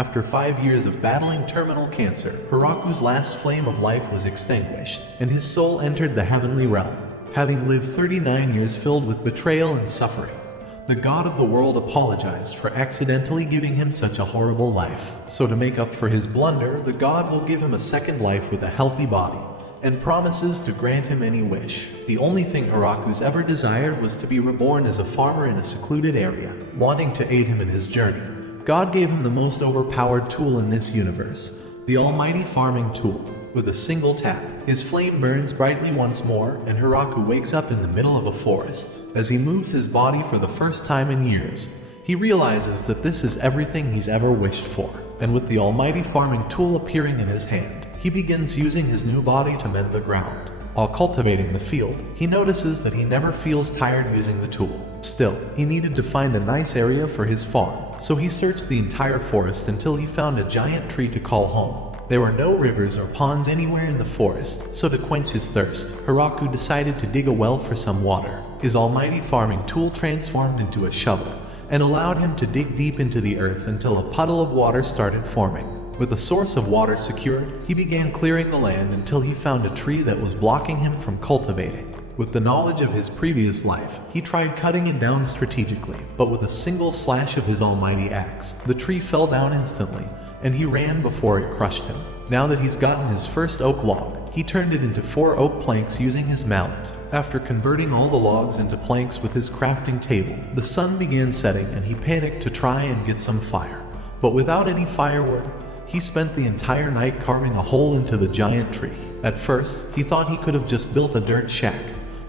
After 5 years of battling terminal cancer, Hiraku's last flame of life was extinguished, and his soul entered the heavenly realm. Having lived 39 years filled with betrayal and suffering, the god of the world apologized for accidentally giving him such a horrible life. So to make up for his blunder, the god will give him a second life with a healthy body, and promises to grant him any wish. The only thing Hiraku's ever desired was to be reborn as a farmer in a secluded area. Wanting to aid him in his journey, God gave him the most overpowered tool in this universe, the almighty farming tool. With a single tap, his flame burns brightly once more, and Hiraku wakes up in the middle of a forest. As he moves his body for the first time in years, he realizes that this is everything he's ever wished for. And with the almighty farming tool appearing in his hand, he begins using his new body to mend the ground. While cultivating the field, he notices that he never feels tired using the tool. Still, he needed to find a nice area for his farm, so he searched the entire forest until he found a giant tree to call home. There were no rivers or ponds anywhere in the forest, so to quench his thirst, Hiraku decided to dig a well for some water. His almighty farming tool transformed into a shovel and allowed him to dig deep into the earth until a puddle of water started forming. With a source of water secured, he began clearing the land until he found a tree that was blocking him from cultivating. With the knowledge of his previous life, he tried cutting it down strategically, but with a single slash of his almighty axe, the tree fell down instantly, and he ran before it crushed him. Now that he's gotten his first oak log, he turned it into 4 oak planks using his mallet. After converting all the logs into planks with his crafting table, the sun began setting and he panicked to try and get some fire. But without any firewood, he spent the entire night carving a hole into the giant tree. At first, he thought he could have just built a dirt shack,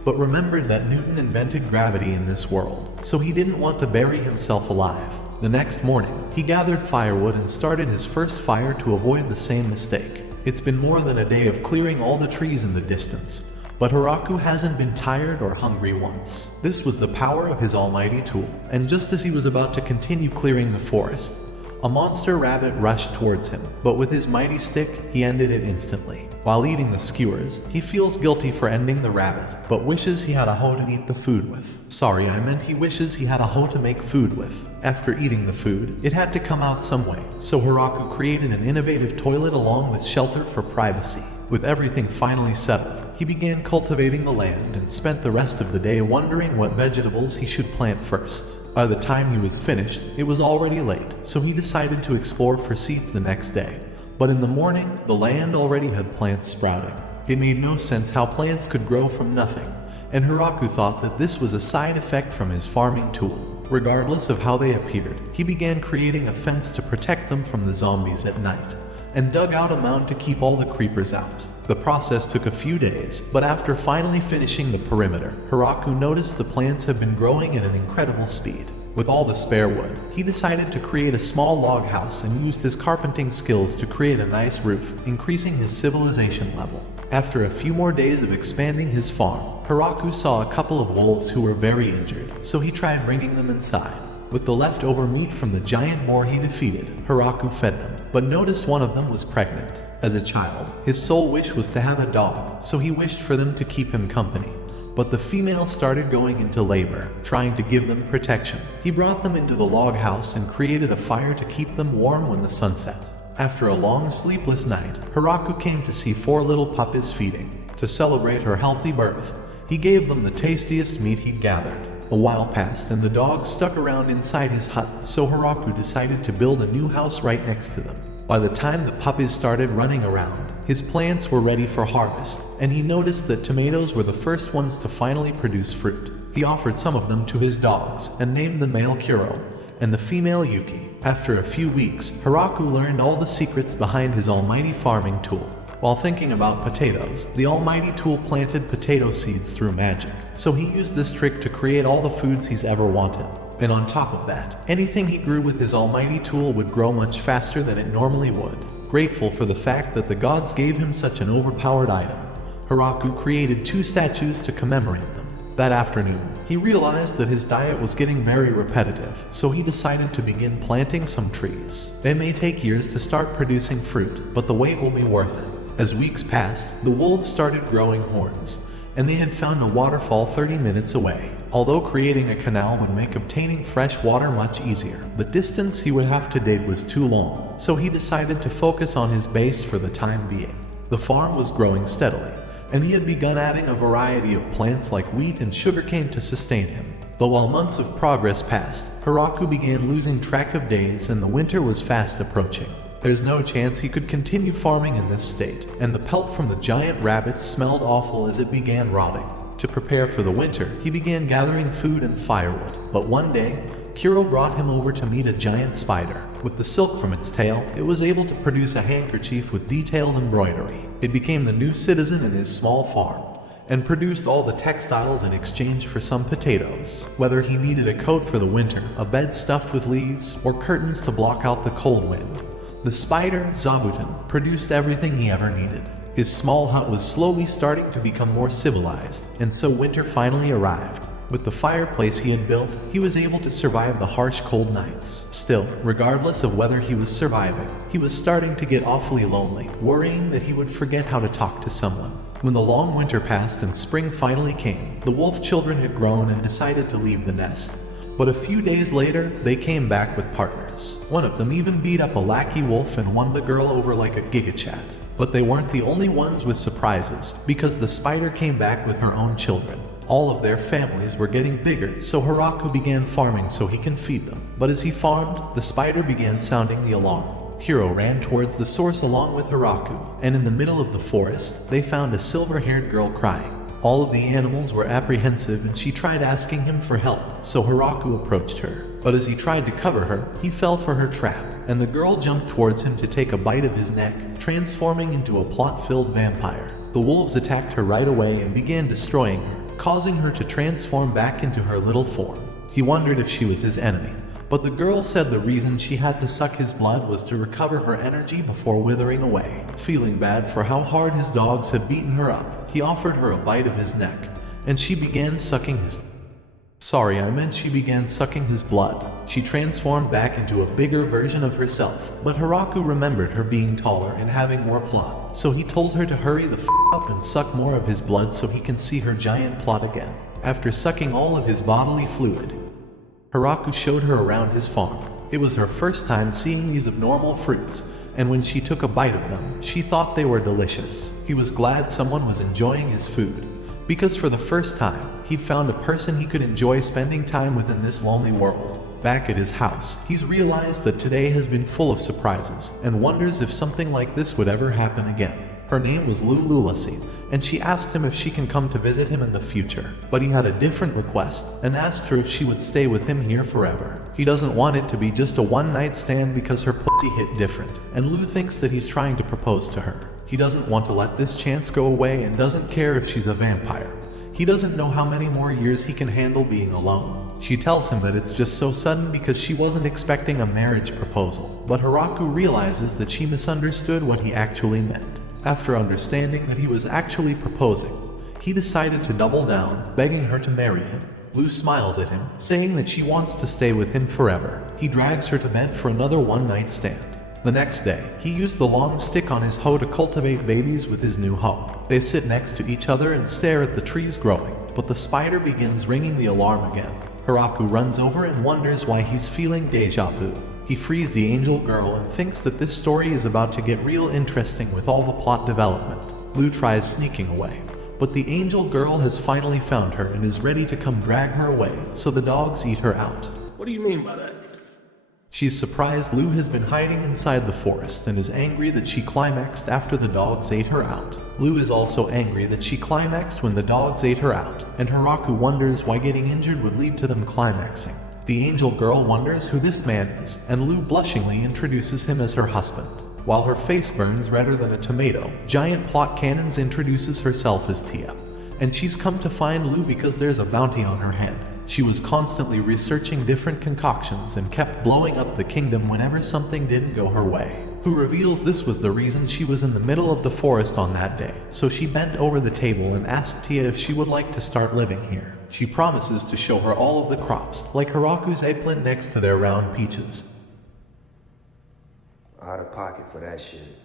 but remembered that Newton invented gravity in this world, so he didn't want to bury himself alive. The next morning, he gathered firewood and started his first fire to avoid the same mistake. It's been more than a day of clearing all the trees in the distance, but Hiraku hasn't been tired or hungry once. This was the power of his almighty tool, and just as he was about to continue clearing the forest, a monster rabbit rushed towards him, but with his mighty stick, he ended it instantly. While eating the skewers, he feels guilty for ending the rabbit, but wishes he had a hoe to eat the food with. Sorry, I meant he wishes he had a hoe to make food with. After eating the food, it had to come out some way, so Hiraku created an innovative toilet along with shelter for privacy. With everything finally settled, he began cultivating the land and spent the rest of the day wondering what vegetables he should plant first. By the time he was finished, it was already late, so he decided to explore for seeds the next day. But in the morning, the land already had plants sprouting. It made no sense how plants could grow from nothing, and Hiraku thought that this was a side effect from his farming tool. Regardless of how they appeared, he began creating a fence to protect them from the zombies at night, and dug out a mound to keep all the creepers out. The process took a few days, but after finally finishing the perimeter, Hiraku noticed the plants had been growing at an incredible speed. With all the spare wood, he decided to create a small log house and used his carpenting skills to create a nice roof, increasing his civilization level. After a few more days of expanding his farm, Hiraku saw a couple of wolves who were very injured, so he tried bringing them inside. With the leftover meat from the giant boar he defeated, Hiraku fed them, but noticed one of them was pregnant. As a child, his sole wish was to have a dog, so he wished for them to keep him company. But the female started going into labor, trying to give them protection. He brought them into the log house and created a fire to keep them warm when the sun set. After a long sleepless night, Hiraku came to see 4 little puppies feeding. To celebrate her healthy birth, he gave them the tastiest meat he'd gathered. A while passed and the dogs stuck around inside his hut, so Hiraku decided to build a new house right next to them. By the time the puppies started running around, his plants were ready for harvest, and he noticed that tomatoes were the first ones to finally produce fruit. He offered some of them to his dogs and named the male Kuro and the female Yuki. After a few weeks, Hiraku learned all the secrets behind his almighty farming tool. While thinking about potatoes, the almighty tool planted potato seeds through magic, so he used this trick to create all the foods he's ever wanted. And on top of that, anything he grew with his almighty tool would grow much faster than it normally would. Grateful for the fact that the gods gave him such an overpowered item, Hiraku created 2 statues to commemorate them. That afternoon, he realized that his diet was getting very repetitive, so he decided to begin planting some trees. They may take years to start producing fruit, but the wait will be worth it. As weeks passed, the wolves started growing horns, and they had found a waterfall 30 minutes away. Although creating a canal would make obtaining fresh water much easier, the distance he would have to dig was too long, so he decided to focus on his base for the time being. The farm was growing steadily, and he had begun adding a variety of plants like wheat and sugarcane to sustain him. But while months of progress passed, Hiraku began losing track of days and the winter was fast approaching. There's no chance he could continue farming in this state, and the pelt from the giant rabbits smelled awful as it began rotting. To prepare for the winter, he began gathering food and firewood, but one day, Kuro brought him over to meet a giant spider. With the silk from its tail, it was able to produce a handkerchief with detailed embroidery. It became the new citizen in his small farm, and produced all the textiles in exchange for some potatoes. Whether he needed a coat for the winter, a bed stuffed with leaves, or curtains to block out the cold wind, the spider, Zabuton, produced everything he ever needed. His small hut was slowly starting to become more civilized, and so winter finally arrived. With the fireplace he had built, he was able to survive the harsh cold nights. Still, regardless of whether he was surviving, he was starting to get awfully lonely, worrying that he would forget how to talk to someone. When the long winter passed and spring finally came, the wolf children had grown and decided to leave the nest. But a few days later, they came back with partners. One of them even beat up a lackey wolf and won the girl over like a gigachat. But they weren't the only ones with surprises, because the spider came back with her own children. All of their families were getting bigger, so Hiraku began farming so he can feed them. But as he farmed, the spider began sounding the alarm. Hiro ran towards the source along with Hiraku, and in the middle of the forest, they found a silver-haired girl crying. All of the animals were apprehensive and she tried asking him for help, so Hiraku approached her. But as he tried to cover her, he fell for her trap, and the girl jumped towards him to take a bite of his neck, transforming into a plot-filled vampire. The wolves attacked her right away and began destroying her, causing her to transform back into her little form. He wondered if she was his enemy, but the girl said the reason she had to suck his blood was to recover her energy before withering away. Feeling bad for how hard his dogs had beaten her up, he offered her a bite of his neck, and she began sucking his she began sucking his blood. She transformed back into a bigger version of herself, but Hiraku remembered her being taller and having more plot, so he told her to hurry the up and suck more of his blood so he can see her giant plot again. After sucking all of his bodily fluid, Hiraku showed her around his farm. It was her first time seeing these abnormal fruits, and when she took a bite of them, she thought they were delicious. He was glad someone was enjoying his food, because for the first time, he'd found a person he could enjoy spending time with in this lonely world. Back at his house, he's realized that today has been full of surprises, and wonders if something like this would ever happen again. Her name was Lululasi, and she asked him if she can come to visit him in the future. But he had a different request, and asked her if she would stay with him here forever. He doesn't want it to be just a one-night stand because her pussy hit different, and Lu thinks that he's trying to propose to her. He doesn't want to let this chance go away and doesn't care if she's a vampire. He doesn't know how many more years he can handle being alone. She tells him that it's just so sudden because she wasn't expecting a marriage proposal, but Hiraku realizes that she misunderstood what he actually meant. After understanding that he was actually proposing, he decided to double down, begging her to marry him. Lu smiles at him, saying that she wants to stay with him forever. He drags her to bed for another one-night stand. The next day, he used the long stick on his hoe to cultivate babies with his new hoe. They sit next to each other and stare at the trees growing, but the spider begins ringing the alarm again. Hiraku runs over and wonders why he's feeling deja vu. He frees the angel girl and thinks that this story is about to get real interesting with all the plot development. Lu tries sneaking away, but the angel girl has finally found her and is ready to come drag her away, so the dogs eat her out. What do you mean by that? She's surprised Lu has been hiding inside the forest and is angry that she climaxed after the dogs ate her out. Lu is also angry that she climaxed when the dogs ate her out, and Hiraku wonders why getting injured would lead to them climaxing. The angel girl wonders who this man is, and Lu blushingly introduces him as her husband. While her face burns redder than a tomato, Giant Plot Cannons introduces herself as Tia, and she's come to find Lu because there's a bounty on her head. She was constantly researching different concoctions and kept blowing up the kingdom whenever something didn't go her way. Who reveals this was the reason she was in the middle of the forest on that day, so she bent over the table and asked Tia if she would like to start living here. She promises to show her all of the crops, like Hiraku's eggplant next to their round peaches. Out of pocket for that shit.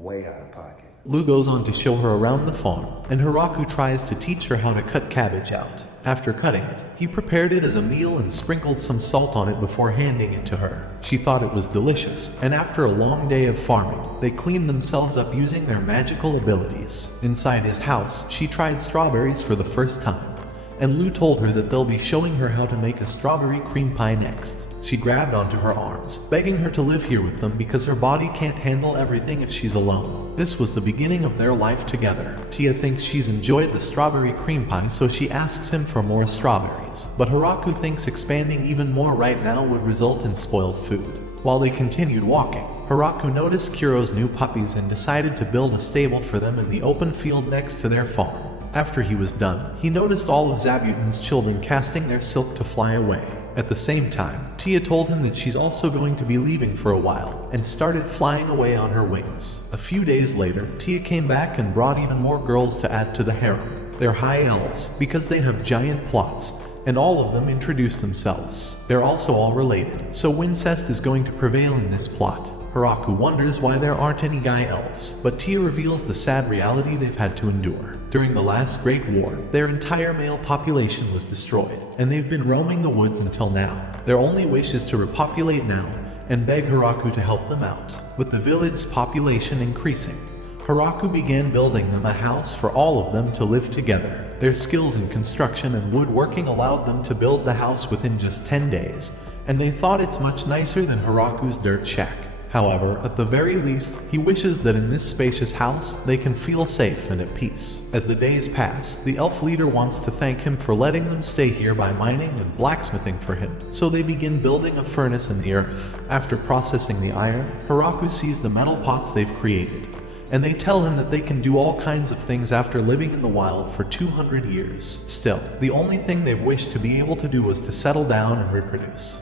way out of pocket. Lou goes on to show her around the farm, and Hiraku tries to teach her how to cut cabbage out. After cutting it, he prepared it as a meal and sprinkled some salt on it before handing it to her. She thought it was delicious, and after a long day of farming, they cleaned themselves up using their magical abilities. Inside his house, she tried strawberries for the first time, and Lou told her that they'll be showing her how to make a strawberry cream pie next. She grabbed onto her arms, begging her to live here with them because her body can't handle everything if she's alone. This was the beginning of their life together. Tia thinks she's enjoyed the strawberry cream pie, so she asks him for more strawberries. But Hiraku thinks expanding even more right now would result in spoiled food. While they continued walking, Hiraku noticed Kuro's new puppies and decided to build a stable for them in the open field next to their farm. After he was done, he noticed all of Zabuton's children casting their silk to fly away. At the same time, Tia told him that she's also going to be leaving for a while, and started flying away on her wings. A few days later, Tia came back and brought even more girls to add to the harem. They're high elves, because they have giant plots, and all of them introduce themselves. They're also all related, so incest is going to prevail in this plot. Hiraku wonders why there aren't any guy elves, but Tia reveals the sad reality they've had to endure. During the last Great War, their entire male population was destroyed, and they've been roaming the woods until now. Their only wish is to repopulate now, and beg Hiraku to help them out. With the village's population increasing, Hiraku began building them a house for all of them to live together. Their skills in construction and woodworking allowed them to build the house within just 10 days, and they thought it's much nicer than Hiraku's dirt shack. However, at the very least, he wishes that in this spacious house, they can feel safe and at peace. As the days pass, the elf leader wants to thank him for letting them stay here by mining and blacksmithing for him, so they begin building a furnace in the earth. After processing the iron, Hiraku sees the metal pots they've created, and they tell him that they can do all kinds of things after living in the wild for 200 years. Still, the only thing they've wished to be able to do was to settle down and reproduce.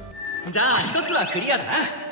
じゃあ一つはクリアだな。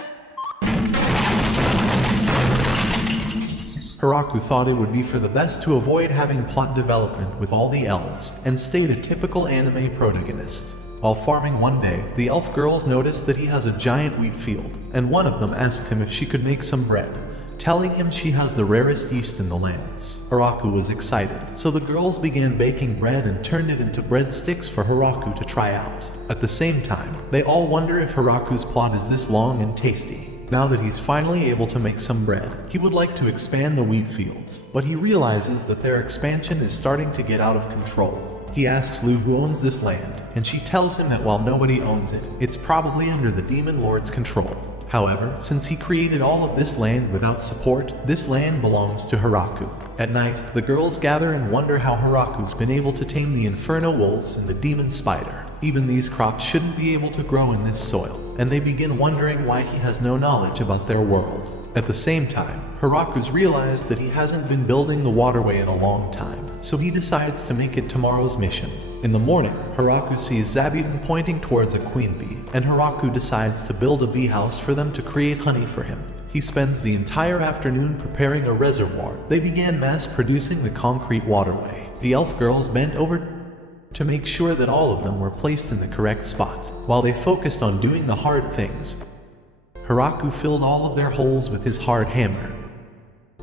Hiraku thought it would be for the best to avoid having plot development with all the elves, and stayed a typical anime protagonist. While farming one day, the elf girls noticed that he has a giant wheat field, and one of them asked him if she could make some bread, telling him she has the rarest yeast in the lands. Hiraku was excited, so the girls began baking bread and turned it into breadsticks for Hiraku to try out. At the same time, they all wonder if Hiraku's plot is this long and tasty. Now that he's finally able to make some bread, he would like to expand the wheat fields, but he realizes that their expansion is starting to get out of control. He asks Lou who owns this land, and she tells him that while nobody owns it, it's probably under the Demon Lord's control. However, since he created all of this land without support, this land belongs to Hiraku. At night, the girls gather and wonder how Hiraku's been able to tame the Inferno Wolves and the Demon Spider. Even these crops shouldn't be able to grow in this soil, and they begin wondering why he has no knowledge about their world. At the same time, Hiraku's realized that he hasn't been building the waterway in a long time, so he decides to make it tomorrow's mission. In the morning, Hiraku sees Zabuton pointing towards a queen bee, and Hiraku decides to build a bee house for them to create honey for him. He spends the entire afternoon preparing a reservoir. They began mass producing the concrete waterway. The elf girls bent over to make sure that all of them were placed in the correct spot. While they focused on doing the hard things, Hiraku filled all of their holes with his hard hammer.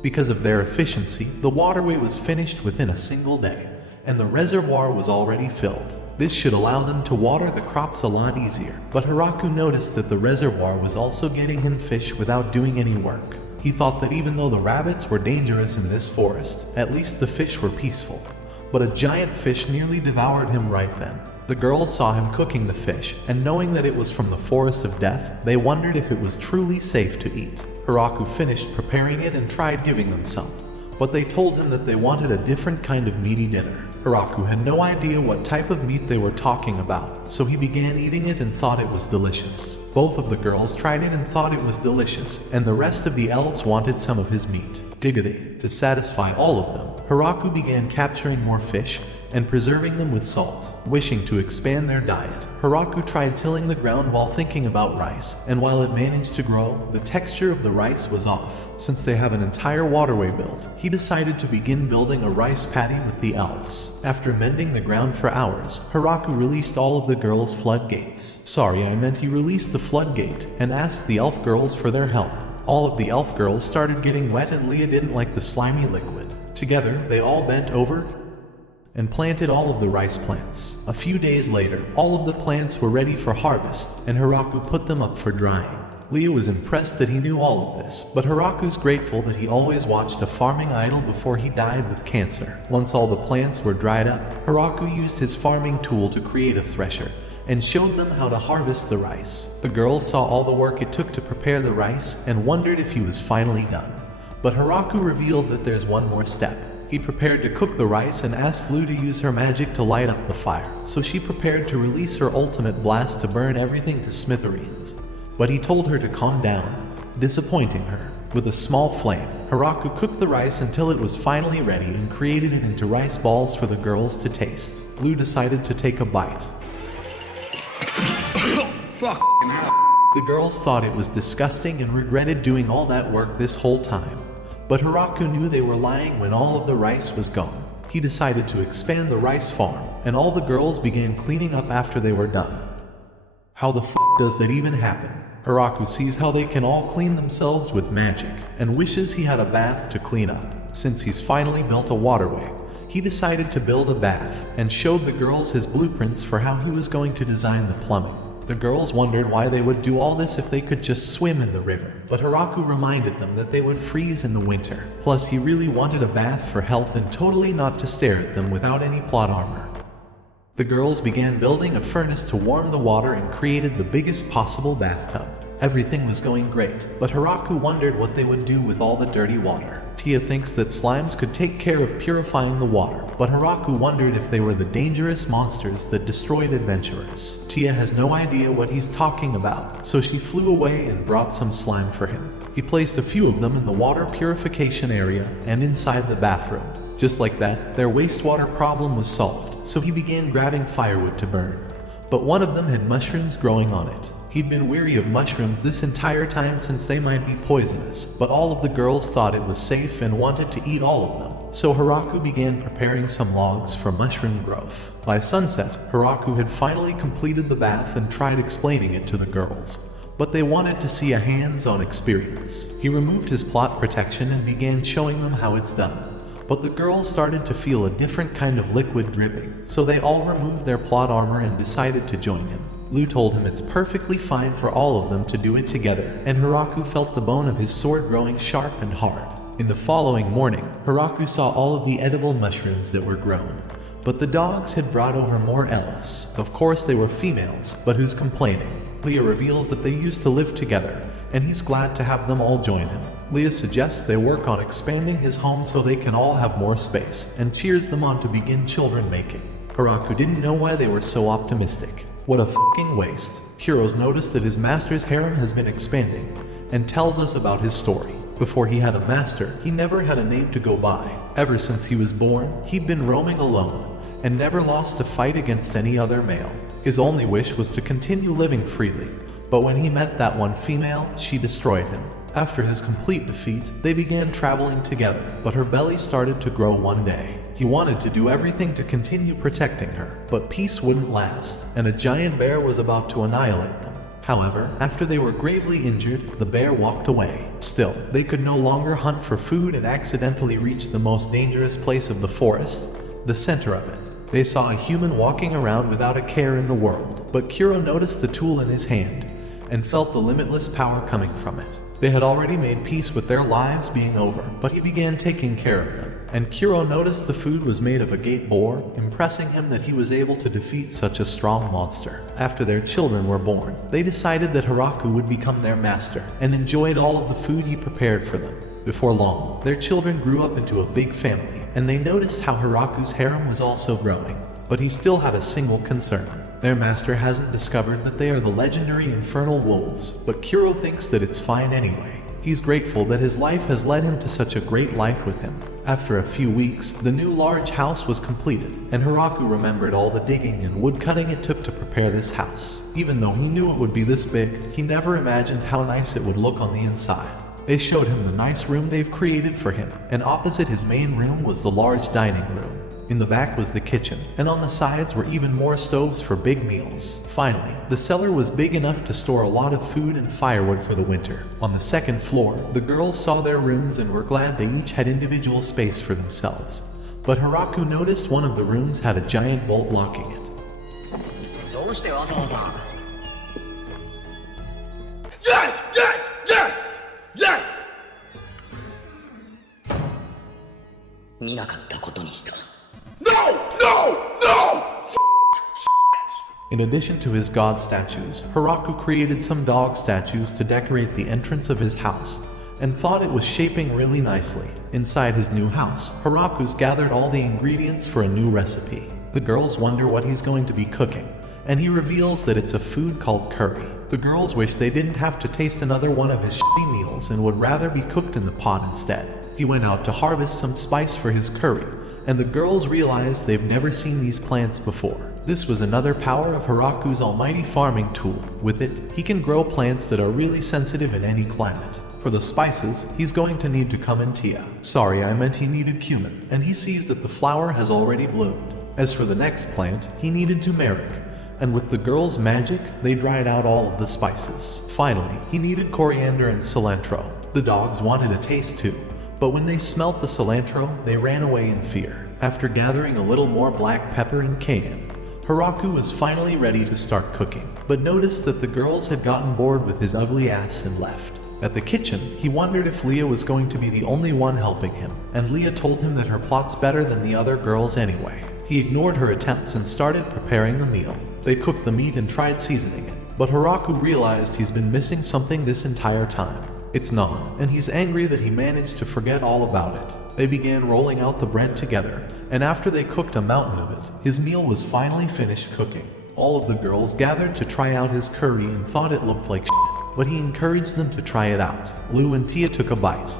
Because of their efficiency, the waterway was finished within a single day, and the reservoir was already filled. This should allow them to water the crops a lot easier, but Hiraku noticed that the reservoir was also getting him fish without doing any work. He thought that even though the rabbits were dangerous in this forest, at least the fish were peaceful. But a giant fish nearly devoured him right then. The girls saw him cooking the fish, and knowing that it was from the forest of death, they wondered if it was truly safe to eat. Hiraku finished preparing it and tried giving them some, but they told him that they wanted a different kind of meaty dinner. Hiraku had no idea what type of meat they were talking about, so he began eating it and thought it was delicious. Both of the girls tried it and thought it was delicious, and the rest of the elves wanted some of his meat. Diggity. To satisfy all of them, Hiraku began capturing more fish and preserving them with salt. Wishing to expand their diet, Hiraku tried tilling the ground while thinking about rice, and while it managed to grow, the texture of the rice was off. Since they have an entire waterway built, he decided to begin building a rice paddy with the elves. After mending the ground for hours, Hiraku released all of the girls' floodgates. Sorry, I meant he released the floodgate and asked the elf girls for their help. All of the elf girls started getting wet and Leah didn't like the slimy liquid. Together, they all bent over and planted all of the rice plants. A few days later, all of the plants were ready for harvest, and Hiraku put them up for drying. Leah was impressed that he knew all of this, but Hiraku's grateful that he always watched a farming idol before he died with cancer. Once all the plants were dried up, Hiraku used his farming tool to create a thresher and showed them how to harvest the rice. The girls saw all the work it took to prepare the rice and wondered if he was finally done. But Hiraku revealed that there's one more step. He prepared to cook the rice and asked Lu to use her magic to light up the fire, so she prepared to release her ultimate blast to burn everything to smithereens. But he told her to calm down, disappointing her. With a small flame, Hiraku cooked the rice until it was finally ready and created it into rice balls for the girls to taste. Lu decided to take a bite. The girls thought it was disgusting and regretted doing all that work this whole time. But Hiraku knew they were lying when all of the rice was gone. He decided to expand the rice farm, and all the girls began cleaning up after they were done. How the f does that even happen? Hiraku sees how they can all clean themselves with magic, and wishes he had a bath to clean up. Since he's finally built a waterway, he decided to build a bath, and showed the girls his blueprints for how he was going to design the plumbing. The girls wondered why they would do all this if they could just swim in the river, but Hiraku reminded them that they would freeze in the winter. Plus, he really wanted a bath for health and totally not to stare at them without any plot armor. The girls began building a furnace to warm the water and created the biggest possible bathtub. Everything was going great, but Hiraku wondered what they would do with all the dirty water. Tia thinks that slimes could take care of purifying the water, but Hiraku wondered if they were the dangerous monsters that destroyed adventurers. Tia has no idea what he's talking about, so she flew away and brought some slime for him. He placed a few of them in the water purification area and inside the bathroom. Just like that, their wastewater problem was solved, so he began grabbing firewood to burn. But one of them had mushrooms growing on it. He'd been weary of mushrooms this entire time since they might be poisonous, but all of the girls thought it was safe and wanted to eat all of them. So Hiraku began preparing some logs for mushroom growth. By sunset, Hiraku had finally completed the bath and tried explaining it to the girls, but they wanted to see a hands-on experience. He removed his plot protection and began showing them how it's done. But the girls started to feel a different kind of liquid dripping, so they all removed their plot armor and decided to join him. Lu told him it's perfectly fine for all of them to do it together, and Hiraku felt the bone of his sword growing sharp and hard. In the following morning, Hiraku saw all of the edible mushrooms that were grown, but the dogs had brought over more elves. Of course they were females, but who's complaining? Leah reveals that they used to live together, and he's glad to have them all join him. Leah suggests they work on expanding his home so they can all have more space, and cheers them on to begin children making. Hiraku didn't know why they were so optimistic. What a fucking waste. Kuro's noticed that his master's harem has been expanding, and tells us about his story. Before he had a master, he never had a name to go by. Ever since he was born, he'd been roaming alone, and never lost a fight against any other male. His only wish was to continue living freely, but when he met that one female, she destroyed him. After his complete defeat, they began traveling together, but her belly started to grow one day. He wanted to do everything to continue protecting her, but peace wouldn't last, and a giant bear was about to annihilate them. However, after they were gravely injured, the bear walked away. Still, they could no longer hunt for food and accidentally reached the most dangerous place of the forest, the center of it. They saw a human walking around without a care in the world, but Kuro noticed the tool in his hand and felt the limitless power coming from it. They had already made peace with their lives being over, but he began taking care of them. And Kuro noticed the food was made of a gate boar, impressing him that he was able to defeat such a strong monster. After their children were born, they decided that Hiraku would become their master, and enjoyed all of the food he prepared for them. Before long, their children grew up into a big family, and they noticed how Hiraku's harem was also growing. But he still had a single concern. Their master hasn't discovered that they are the legendary infernal wolves, but Kuro thinks that it's fine anyway. He's grateful that his life has led him to such a great life with him. After a few weeks, the new large house was completed, and Hiraku remembered all the digging and wood cutting it took to prepare this house. Even though he knew it would be this big, he never imagined how nice it would look on the inside. They showed him the nice room they've created for him, and opposite his main room was the large dining room. In the back was the kitchen, and on the sides were even more stoves for big meals. Finally, the cellar was big enough to store a lot of food and firewood for the winter. On the second floor, the girls saw their rooms and were glad they each had individual space for themselves. But Hiraku noticed one of the rooms had a giant bolt locking it. どうしてわざわざ Yes! Yes! Yes! Yes! 見なかったことにした No! No! No! In addition to his god statues, Hiraku created some dog statues to decorate the entrance of his house, and thought it was shaping really nicely. Inside his new house, Hiraku's gathered all the ingredients for a new recipe. The girls wonder what he's going to be cooking, and he reveals that it's a food called curry. The girls wish they didn't have to taste another one of his shitty meals and would rather be cooked in the pot instead. He went out to harvest some spice for his curry, and the girls realized they've never seen these plants before. This was another power of Hiraku's almighty farming tool. With it, he can grow plants that are really sensitive in any climate. For the spices, he's going to need to Tia. Sorry, I meant he needed cumin, and he sees that the flower has already bloomed. As for the next plant, he needed turmeric, and with the girls' magic, they dried out all of the spices. Finally, he needed coriander and cilantro. The dogs wanted a taste too, but when they smelt the cilantro, they ran away in fear. After gathering a little more black pepper and cayenne, Hiraku was finally ready to start cooking, but noticed that the girls had gotten bored with his ugly ass and left. At the kitchen, he wondered if Leah was going to be the only one helping him, and Leah told him that her plot's better than the other girls anyway. He ignored her attempts and started preparing the meal. They cooked the meat and tried seasoning it, but Hiraku realized he's been missing something this entire time. It's naan, and he's angry that he managed to forget all about it. They began rolling out the bread together, and after they cooked a mountain of it, his meal was finally finished cooking. All of the girls gathered to try out his curry and thought it looked like shit, but he encouraged them to try it out. Lou and Tia took a bite.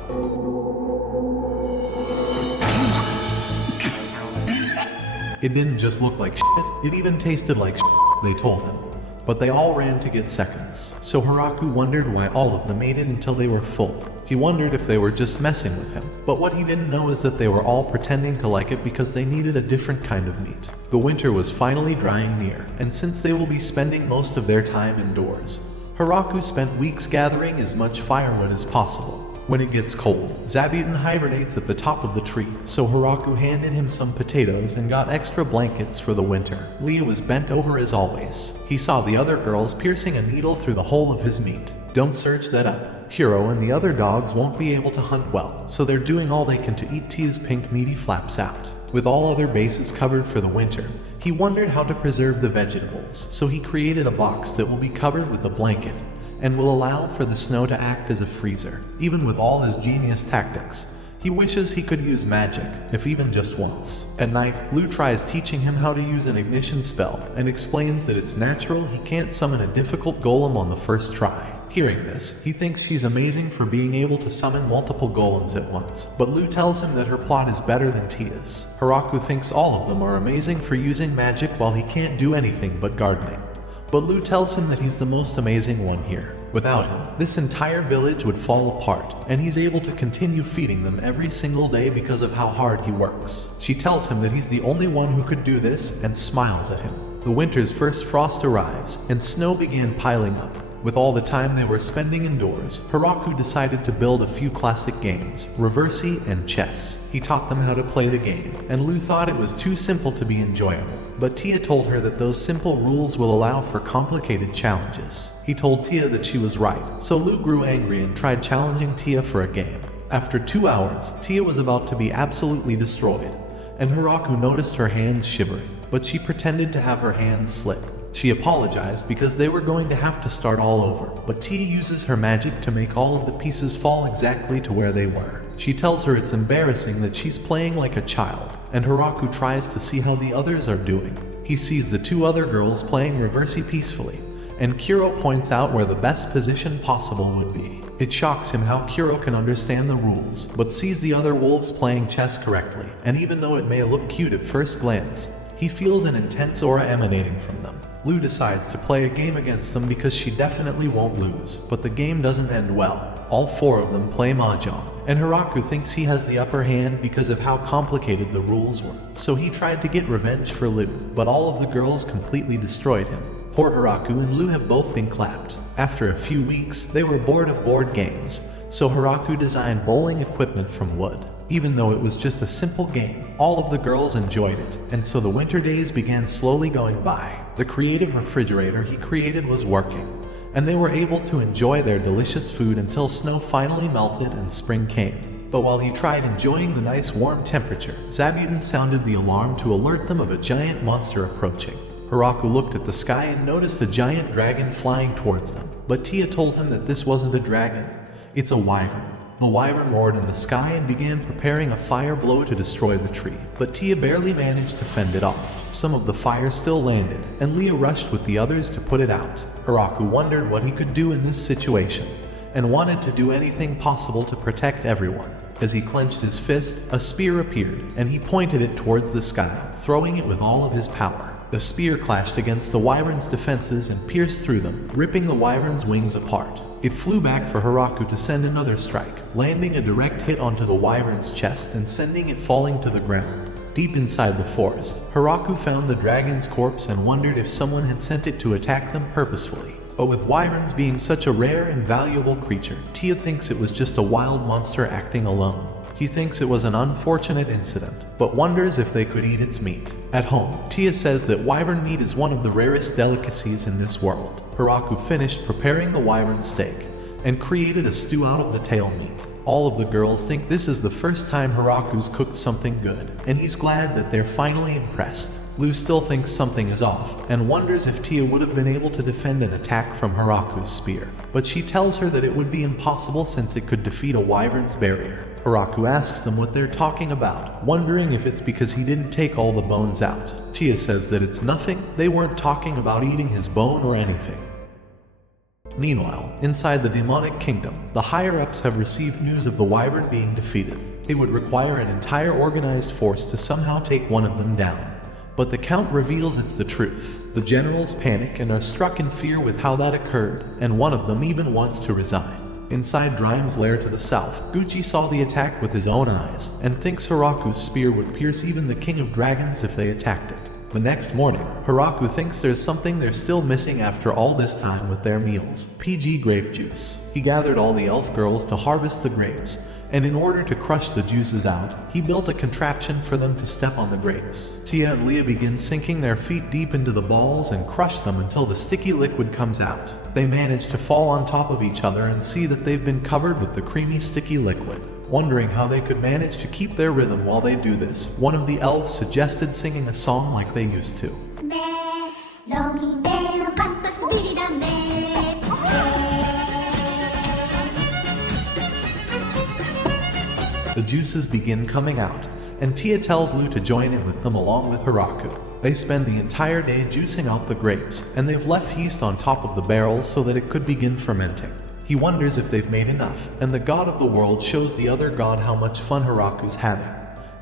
It didn't just look like shit, it even tasted like shit, they told him. But they all ran to get seconds, so Hiraku wondered why all of them ate it until they were full. He wondered if they were just messing with him, but what he didn't know is that they were all pretending to like it because they needed a different kind of meat. The winter was finally drawing near, and since they will be spending most of their time indoors, Hiraku spent weeks gathering as much firewood as possible. When it gets cold, Zabuton hibernates at the top of the tree, so Hiraku handed him some potatoes and got extra blankets for the winter. Leah was bent over as always. He saw the other girls piercing a needle through the hole of his meat. Don't search that up. Hiro and the other dogs won't be able to hunt well, so they're doing all they can to eat Tia's pink meaty flaps out. With all other bases covered for the winter, he wondered how to preserve the vegetables, so he created a box that will be covered with a blanket and will allow for the snow to act as a freezer. Even with all his genius tactics, he wishes he could use magic, if even just once. At night, Lou tries teaching him how to use an ignition spell and explains that it's natural he can't summon a difficult golem on the first try. Hearing this, he thinks she's amazing for being able to summon multiple golems at once, but Lou tells him that her plot is better than Tia's. Hiraku thinks all of them are amazing for using magic while he can't do anything but gardening. But Lou tells him that he's the most amazing one here. Without him, this entire village would fall apart, and he's able to continue feeding them every single day because of how hard he works. She tells him that he's the only one who could do this and smiles at him. The winter's first frost arrives, and snow began piling up. With all the time they were spending indoors, Hiraku decided to build a few classic games, reversi and chess. He taught them how to play the game, and Lou thought it was too simple to be enjoyable. But Tia told her that those simple rules will allow for complicated challenges. He told Tia that she was right, so Lou grew angry and tried challenging Tia for a game. After 2 hours, Tia was about to be absolutely destroyed, and Hiraku noticed her hands shivering, but she pretended to have her hands slip. She apologized because they were going to have to start all over, but Tia uses her magic to make all of the pieces fall exactly to where they were. She tells her it's embarrassing that she's playing like a child, and Hiraku tries to see how the others are doing. He sees the 2 other girls playing reversi peacefully, and Kuro points out where the best position possible would be. It shocks him how Kuro can understand the rules, but sees the other wolves playing chess correctly, and even though it may look cute at first glance, he feels an intense aura emanating from them. Lou decides to play a game against them because she definitely won't lose, but the game doesn't end well. All four of them play mahjong, and Hiraku thinks he has the upper hand because of how complicated the rules were. So he tried to get revenge for Lu, but all of the girls completely destroyed him. Poor Hiraku and Lu have both been clapped. After a few weeks, they were bored of board games, so Hiraku designed bowling equipment from wood. Even though it was just a simple game, all of the girls enjoyed it, and so the winter days began slowly going by. The creative refrigerator he created was working, and they were able to enjoy their delicious food until snow finally melted and spring came. But while he tried enjoying the nice warm temperature, Zabuton sounded the alarm to alert them of a giant monster approaching. Hiraku looked at the sky and noticed a giant dragon flying towards them, but Tia told him that this wasn't a dragon, it's a wyvern. The wyvern roared in the sky and began preparing a fire blow to destroy the tree, but Tia barely managed to fend it off. Some of the fire still landed, and Leah rushed with the others to put it out. Hiraku wondered what he could do in this situation, and wanted to do anything possible to protect everyone. As he clenched his fist, a spear appeared, and he pointed it towards the sky, throwing it with all of his power. The spear clashed against the wyvern's defenses and pierced through them, ripping the wyvern's wings apart. It flew back for Hiraku to send another strike, landing a direct hit onto the wyvern's chest and sending it falling to the ground. Deep inside the forest, Hiraku found the dragon's corpse and wondered if someone had sent it to attack them purposefully. But with wyverns being such a rare and valuable creature, Tia thinks it was just a wild monster acting alone. He thinks it was an unfortunate incident, but wonders if they could eat its meat. At home, Tia says that wyvern meat is one of the rarest delicacies in this world. Hiraku finished preparing the wyvern steak and created a stew out of the tail meat. All of the girls think this is the first time Hiraku's cooked something good, and he's glad that they're finally impressed. Lu still thinks something is off, and wonders if Tia would have been able to defend an attack from Hiraku's spear, but she tells her that it would be impossible since it could defeat a wyvern's barrier. Hiraku asks them what they're talking about, wondering if it's because he didn't take all the bones out. Tia says that it's nothing, they weren't talking about eating his bone or anything. Meanwhile, inside the demonic kingdom, the higher-ups have received news of the wyvern being defeated. It would require an entire organized force to somehow take one of them down. But the count reveals it's the truth. The generals panic and are struck in fear with how that occurred, and one of them even wants to resign. Inside Drime's lair to the south, Gucci saw the attack with his own eyes, and thinks Hiraku's spear would pierce even the king of dragons if they attacked it. The next morning, Hiraku thinks there's something they're still missing after all this time with their meals: PG grape juice. He gathered all the elf girls to harvest the grapes, and in order to crush the juices out, he built a contraption for them to step on the grapes. Tia and Leah begin sinking their feet deep into the balls and crush them until the sticky liquid comes out. They manage to fall on top of each other and see that they've been covered with the creamy sticky liquid. Wondering how they could manage to keep their rhythm while they do this, one of the elves suggested singing a song like they used to. The juices begin coming out, and Tia tells Lu to join in with them along with Hiraku. They spend the entire day juicing out the grapes, and they've left yeast on top of the barrels so that it could begin fermenting. He wonders if they've made enough, and the god of the world shows the other god how much fun Hiraku's having,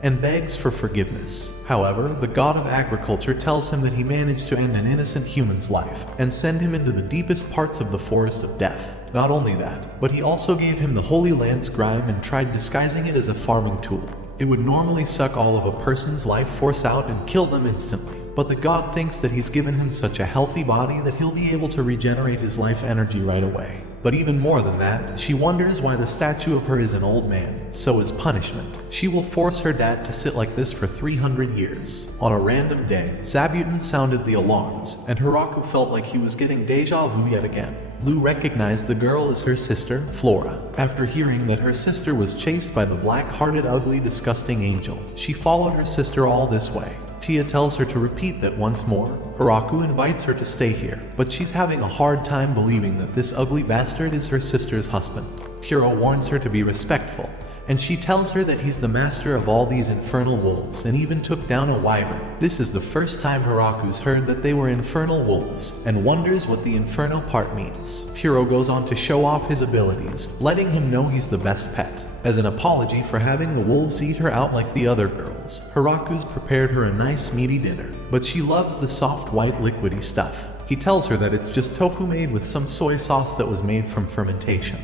and begs for forgiveness. However, the god of agriculture tells him that he managed to end an innocent human's life, and send him into the deepest parts of the forest of death. Not only that, but he also gave him the Holy Lance Grime and tried disguising it as a farming tool. It would normally suck all of a person's life force out and kill them instantly, but the god thinks that he's given him such a healthy body that he'll be able to regenerate his life energy right away. But even more than that, she wonders why the statue of her is an old man. So as punishment, she will force her dad to sit like this for 300 years. On a random day, Zabuton sounded the alarms, and Hiraku felt like he was getting deja vu yet again. Lu recognized the girl as her sister, Flora. After hearing that her sister was chased by the black-hearted, ugly, disgusting angel, she followed her sister all this way. Tia tells her to repeat that once more. Hiraku invites her to stay here, but she's having a hard time believing that this ugly bastard is her sister's husband. Hiro warns her to be respectful, and she tells her that he's the master of all these infernal wolves and even took down a wyvern. This is the first time Hiraku's heard that they were infernal wolves, and wonders what the inferno part means. Hiro goes on to show off his abilities, letting him know he's the best pet. As an apology for having the wolves eat her out like the other girls, Hiraku's prepared her a nice meaty dinner, but she loves the soft white liquidy stuff. He tells her that it's just tofu made with some soy sauce that was made from fermentation.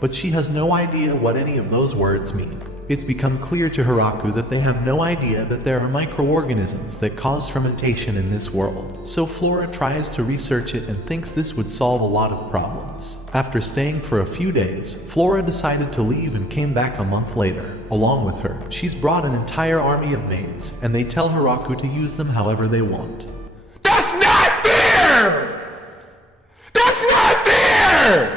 but she has no idea what any of those words mean. It's become clear to Hiraku that they have no idea that there are microorganisms that cause fermentation in this world, so Flora tries to research it and thinks this would solve a lot of problems. After staying for a few days, Flora decided to leave and came back a month later. Along with her, she's brought an entire army of maids, and they tell Hiraku to use them however they want. That's not fair! That's not fair!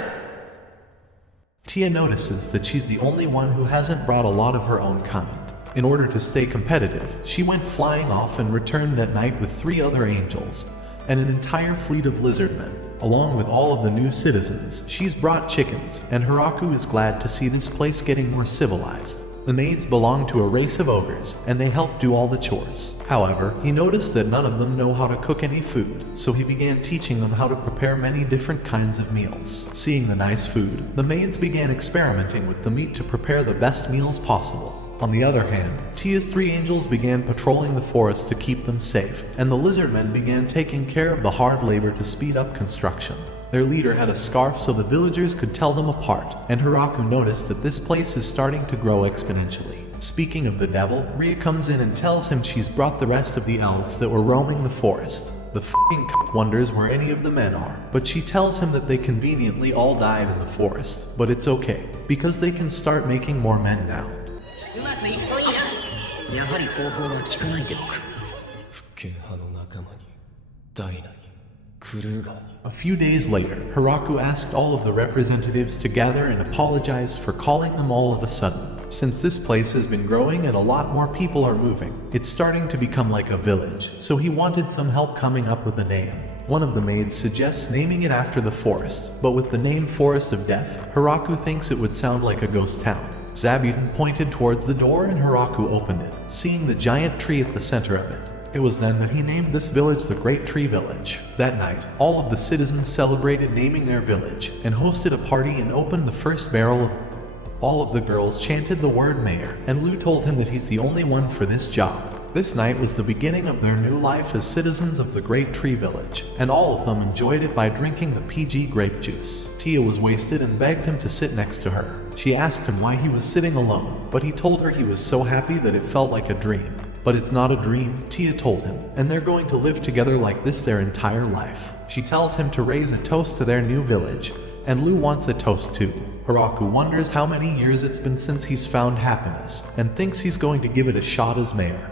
Tia notices that she's the only one who hasn't brought a lot of her own kind. In order to stay competitive, she went flying off and returned at night with 3 other angels and an entire fleet of lizardmen. Along with all of the new citizens, she's brought chickens, and Hiraku is glad to see this place getting more civilized. The maids belong to a race of ogres, and they help do all the chores. However, he noticed that none of them know how to cook any food, so he began teaching them how to prepare many different kinds of meals. Seeing the nice food, the maids began experimenting with the meat to prepare the best meals possible. On the other hand, Tia's 3 angels began patrolling the forest to keep them safe, and the lizardmen began taking care of the hard labor to speed up construction. Their leader had a scarf so the villagers could tell them apart, and Hiraku noticed that this place is starting to grow exponentially. Speaking of the devil, Ria comes in and tells him she's brought the rest of the elves that were roaming the forest. The f***ing c*** wonders where any of the men are, but she tells him that they conveniently all died in the forest, but it's okay, because they can start making more men now. うまくいくといいな。やはり方法が効かないでおく。復権派の仲間にダイナにクルーガーに A few days later, Hiraku asked all of the representatives to gather and apologize for calling them all of a sudden. Since this place has been growing and a lot more people are moving, it's starting to become like a village, so he wanted some help coming up with a name. One of the maids suggests naming it after the forest, but with the name Forest of Death, Hiraku thinks it would sound like a ghost town. Zabuton pointed towards the door and Hiraku opened it, seeing the giant tree at the center of it. It was then that he named this village the Great Tree Village. That night, all of the citizens celebrated naming their village and hosted a party and opened the first barrel of... All of the girls chanted the word mayor, and Lou told him that he's the only one for this job. This night was the beginning of their new life as citizens of the Great Tree Village, and all of them enjoyed it by drinking the PG grape juice. Tia was wasted and begged him to sit next to her. She asked him why he was sitting alone, but he told her he was so happy that it felt like a dream. But it's not a dream, Tia told him, and they're going to live together like this their entire life. She tells him to raise a toast to their new village, and Lou wants a toast too. Hiraku wonders how many years it's been since he's found happiness, and thinks he's going to give it a shot as mayor.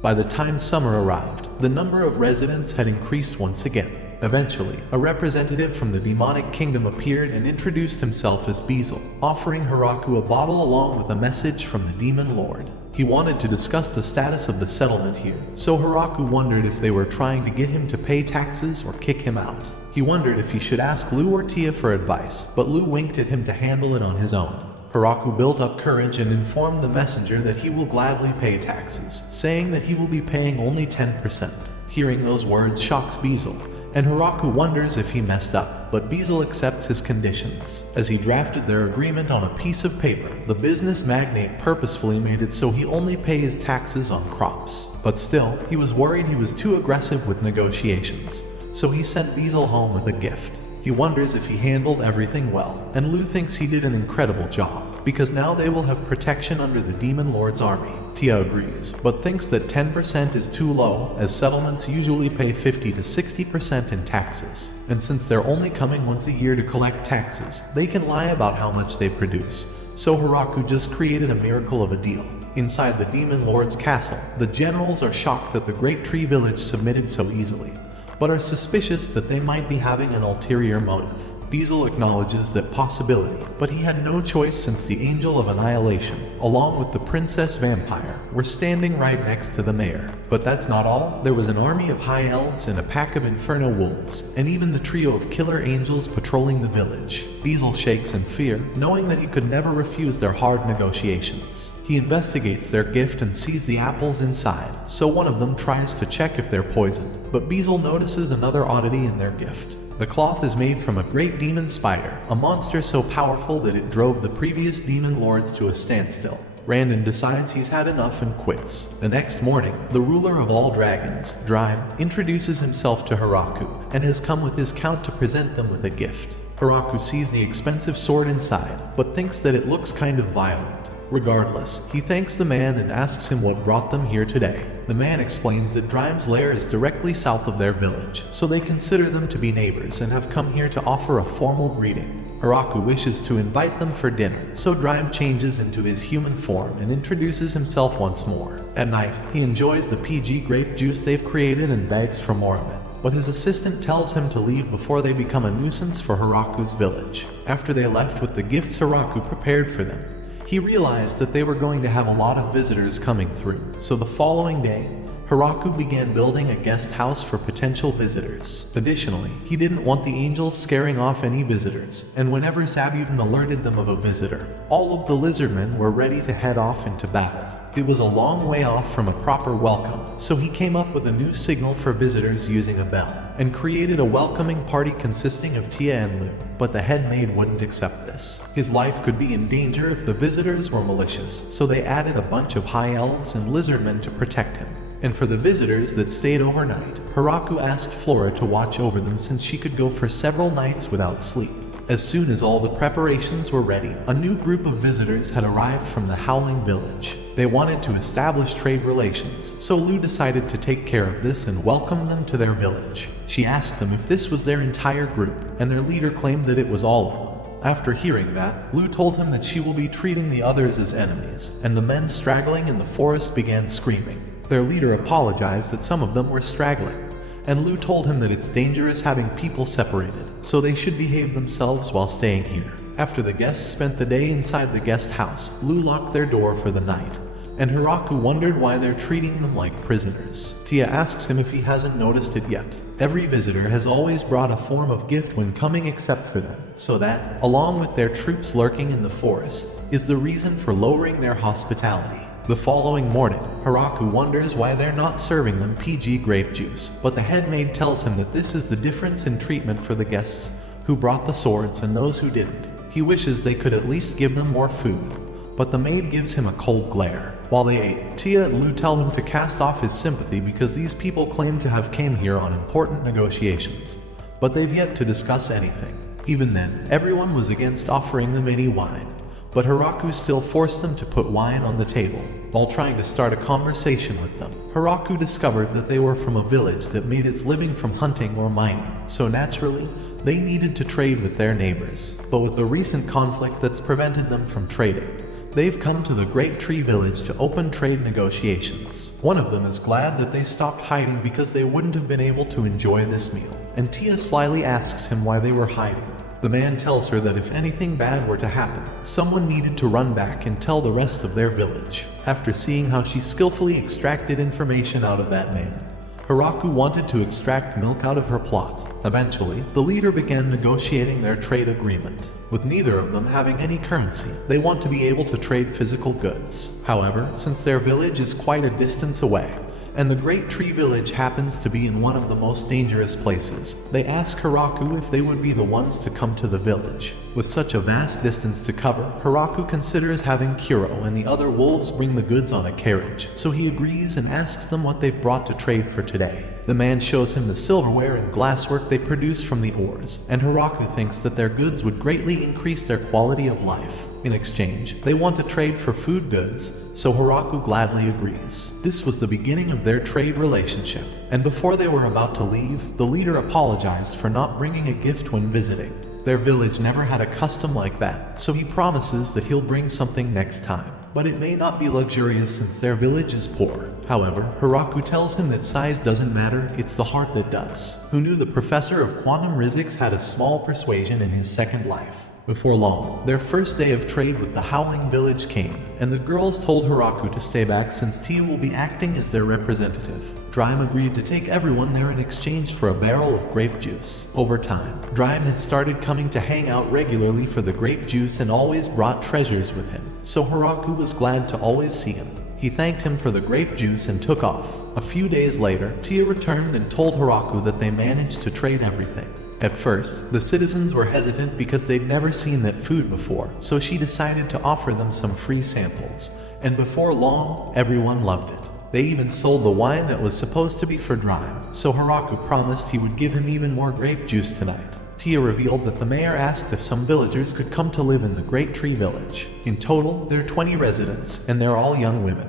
By the time summer arrived, the number of residents had increased once again. Eventually, a representative from the demonic kingdom appeared and introduced himself as Beezle, offering Hiraku a bottle along with a message from the demon lord. He wanted to discuss the status of the settlement here, so Hiraku wondered if they were trying to get him to pay taxes or kick him out. He wondered if he should ask Lou or Tia for advice, but Lou winked at him to handle it on his own. Hiraku built up courage and informed the messenger that he will gladly pay taxes, saying that he will be paying only 10%. Hearing those words shocks Beezle, and Hiraku wonders if he messed up, but Beezle accepts his conditions. As he drafted their agreement on a piece of paper, the business magnate purposefully made it so he only pays taxes on crops. But still, he was worried he was too aggressive with negotiations, so he sent Beezle home with a gift. He wonders if he handled everything well, and Lou thinks he did an incredible job, because now they will have protection under the Demon Lord's army. Tia agrees, but thinks that 10% is too low, as settlements usually pay 50 to 60% in taxes. And since they're only coming once a year to collect taxes, they can lie about how much they produce. So Hiraku just created a miracle of a deal. Inside the Demon Lord's castle, the generals are shocked that the Great Tree Village submitted so easily, but are suspicious that they might be having an ulterior motive. Beezle acknowledges that possibility, but he had no choice since the Angel of Annihilation, along with the Princess Vampire, were standing right next to the mayor. But that's not all. There was an army of high elves and a pack of inferno wolves, and even the trio of killer angels patrolling the village. Beezle shakes in fear, knowing that he could never refuse their hard negotiations. He investigates their gift and sees the apples inside, so one of them tries to check if they're poisoned, but Beezle notices another oddity in their gift. The cloth is made from a great demon spider, a monster so powerful that it drove the previous demon lords to a standstill. Randon decides he's had enough and quits. The next morning, the ruler of all dragons, Drime, introduces himself to Hiraku and has come with his count to present them with a gift. Hiraku sees the expensive sword inside, but thinks that it looks kind of violent. Regardless, he thanks the man and asks him what brought them here today. The man explains that Drime's lair is directly south of their village, so they consider them to be neighbors and have come here to offer a formal greeting. Hiraku wishes to invite them for dinner, so Drime changes into his human form and introduces himself once more. At night, he enjoys the PG grape juice they've created and begs for more of it. But his assistant tells him to leave before they become a nuisance for Hiraku's village. After they left with the gifts Hiraku prepared for them, he realized that they were going to have a lot of visitors coming through. So the following day, Hiraku began building a guest house for potential visitors. Additionally, he didn't want the angels scaring off any visitors, and whenever Zabuton alerted them of a visitor, all of the lizardmen were ready to head off into battle. It was a long way off from a proper welcome, so he came up with a new signal for visitors using a bell, and created a welcoming party consisting of Tia and Lu, but the head maid wouldn't accept this. His life could be in danger if the visitors were malicious, so they added a bunch of high elves and lizardmen to protect him. And for the visitors that stayed overnight, Hiraku asked Flora to watch over them since she could go for several nights without sleep. As soon as all the preparations were ready, a new group of visitors had arrived from the Howling Village. They wanted to establish trade relations, so Lu decided to take care of this and welcome them to their village. She asked them if this was their entire group, and their leader claimed that it was all of them. After hearing that, Lu told him that she will be treating the others as enemies, and the men straggling in the forest began screaming. Their leader apologized that some of them were straggling, and Lu told him that it's dangerous having people separated, so they should behave themselves while staying here. After the guests spent the day inside the guest house, Lu locked their door for the night, and Hiraku wondered why they're treating them like prisoners. Tia asks him if he hasn't noticed it yet. Every visitor has always brought a form of gift when coming except for them, so that, along with their troops lurking in the forest, is the reason for lowering their hospitality. The following morning, Hiraku wonders why they're not serving them PG grape juice, but the head maid tells him that this is the difference in treatment for the guests who brought the swords and those who didn't. He wishes they could at least give them more food, but the maid gives him a cold glare. While they ate, Tia and Lu tell him to cast off his sympathy because these people claim to have came here on important negotiations, but they've yet to discuss anything. Even then, everyone was against offering them any wine, but Hiraku still forced them to put wine on the table. While trying to start a conversation with them, Hiraku discovered that they were from a village that made its living from hunting or mining, so naturally, they needed to trade with their neighbors. But with the recent conflict that's prevented them from trading, they've come to the Great Tree Village to open trade negotiations. One of them is glad that they stopped hiding because they wouldn't have been able to enjoy this meal, and Tia slyly asks him why they were hiding. The man tells her that if anything bad were to happen, someone needed to run back and tell the rest of their village. After seeing how she skillfully extracted information out of that man, Hiraku wanted to extract milk out of her plot. Eventually, the leader began negotiating their trade agreement. With neither of them having any currency, they want to be able to trade physical goods. However, since their village is quite a distance away, and the Great Tree Village happens to be in one of the most dangerous places, they ask Hiraku if they would be the ones to come to the village. With such a vast distance to cover, Hiraku considers having Kuro and the other wolves bring the goods on a carriage, so he agrees and asks them what they've brought to trade for today. The man shows him the silverware and glasswork they produce from the ores, and Hiraku thinks that their goods would greatly increase their quality of life. In exchange, they want to trade for food goods, so Hiraku gladly agrees. This was the beginning of their trade relationship, and before they were about to leave, the leader apologized for not bringing a gift when visiting. Their village never had a custom like that, so he promises that he'll bring something next time. But it may not be luxurious since their village is poor. However, Hiraku tells him that size doesn't matter, it's the heart that does. Who knew the professor of quantum physics had a small persuasion in his second life? Before long, their first day of trade with the Howling Village came, and the girls told Hiraku to stay back since Tia will be acting as their representative. Drime agreed to take everyone there in exchange for a barrel of grape juice. Over time, Drime had started coming to hang out regularly for the grape juice and always brought treasures with him, so Hiraku was glad to always see him. He thanked him for the grape juice and took off. A few days later, Tia returned and told Hiraku that they managed to trade everything. At first, the citizens were hesitant because they'd never seen that food before, so she decided to offer them some free samples, and before long, everyone loved it. They even sold the wine that was supposed to be for Drime, so Hiraku promised he would give him even more grape juice tonight. Tia revealed that the mayor asked if some villagers could come to live in the Great Tree Village. In total, there are 20 residents, and they're all young women.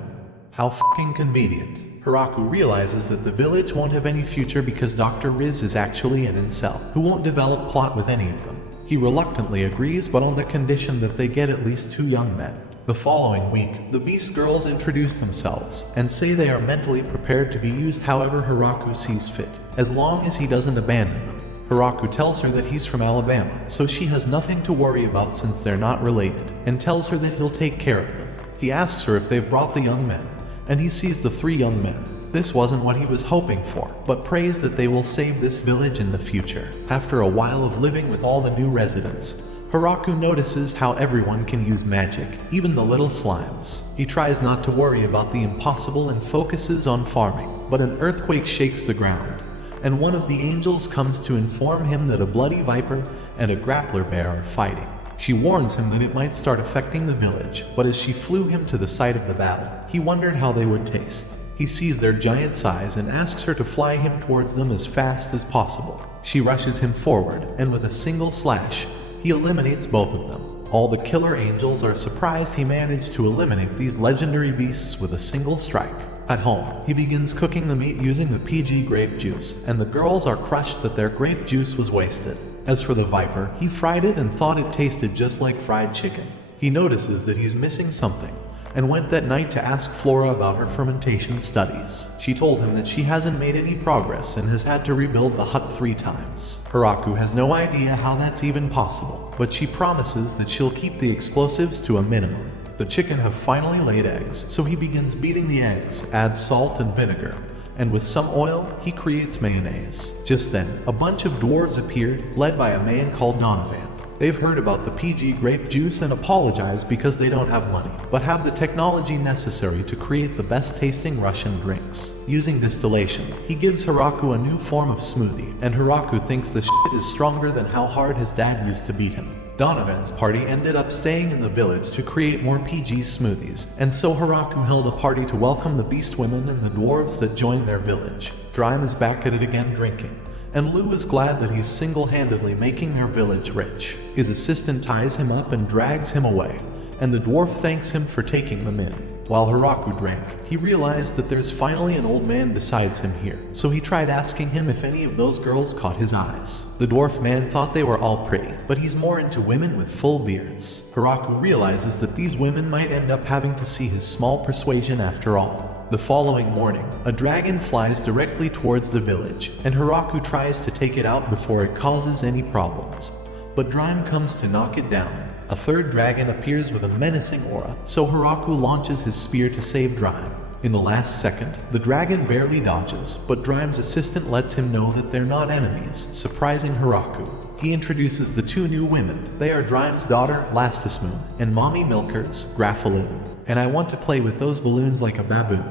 How fucking convenient. Hiraku realizes that the village won't have any future because Dr. Riz is actually an incel, who won't develop plot with any of them. He reluctantly agrees, but on the condition that they get at least 2 young men. The following week, the Beast Girls introduce themselves and say they are mentally prepared to be used however Hiraku sees fit, as long as he doesn't abandon them. Hiraku tells her that he's from Alabama, so she has nothing to worry about since they're not related, and tells her that he'll take care of them. He asks her if they've brought the young men, and he sees the 3 young men. This wasn't what he was hoping for, but prays that they will save this village in the future. After a while of living with all the new residents, Hiraku notices how everyone can use magic, even the little slimes. He tries not to worry about the impossible and focuses on farming, but an earthquake shakes the ground, and one of the angels comes to inform him that a bloody viper and a grappler bear are fighting. She warns him that it might start affecting the village, but as she flew him to the site of the battle, he wondered how they would taste. He sees their giant size and asks her to fly him towards them as fast as possible. She rushes him forward, and with a single slash, he eliminates both of them. All the killer angels are surprised he managed to eliminate these legendary beasts with a single strike. At home, he begins cooking the meat using the PG grape juice, and the girls are crushed that their grape juice was wasted. As for the viper, he fried it and thought it tasted just like fried chicken. He notices that he's missing something, and went that night to ask Flora about her fermentation studies. She told him that she hasn't made any progress and has had to rebuild the hut 3 times. Hiraku has no idea how that's even possible, but she promises that she'll keep the explosives to a minimum. The chicken have finally laid eggs, so he begins beating the eggs, adds salt and vinegar, and with some oil, he creates mayonnaise. Just then, a bunch of dwarves appeared, led by a man called Donovan. They've heard about the PG grape juice and apologize because they don't have money, but have the technology necessary to create the best tasting Russian drinks. Using distillation, he gives Hiraku a new form of smoothie, and Hiraku thinks the shit is stronger than how hard his dad used to beat him. Donovan's party ended up staying in the village to create more PG smoothies, and so Hiraku held a party to welcome the beast women and the dwarves that joined their village. Drime is back at it again drinking, and Lou is glad that he's single-handedly making their village rich. His assistant ties him up and drags him away, and the dwarf thanks him for taking them in. While Hiraku drank, he realized that there's finally an old man besides him here, so he tried asking him if any of those girls caught his eyes. The dwarf man thought they were all pretty, but he's more into women with full beards. Hiraku realizes that these women might end up having to see his small persuasion after all. The following morning, a dragon flies directly towards the village, and Hiraku tries to take it out before it causes any problems. But Drime comes to knock it down. A third dragon appears with a menacing aura, so Hiraku launches his spear to save Drime. In the last second, the dragon barely dodges, but Drime's assistant lets him know that they're not enemies, surprising Hiraku. He introduces the 2 new women. They are Drime's daughter, Lastismoon, and Mommy Milker's, Graphaloon. And I want to play with those balloons like a baboon.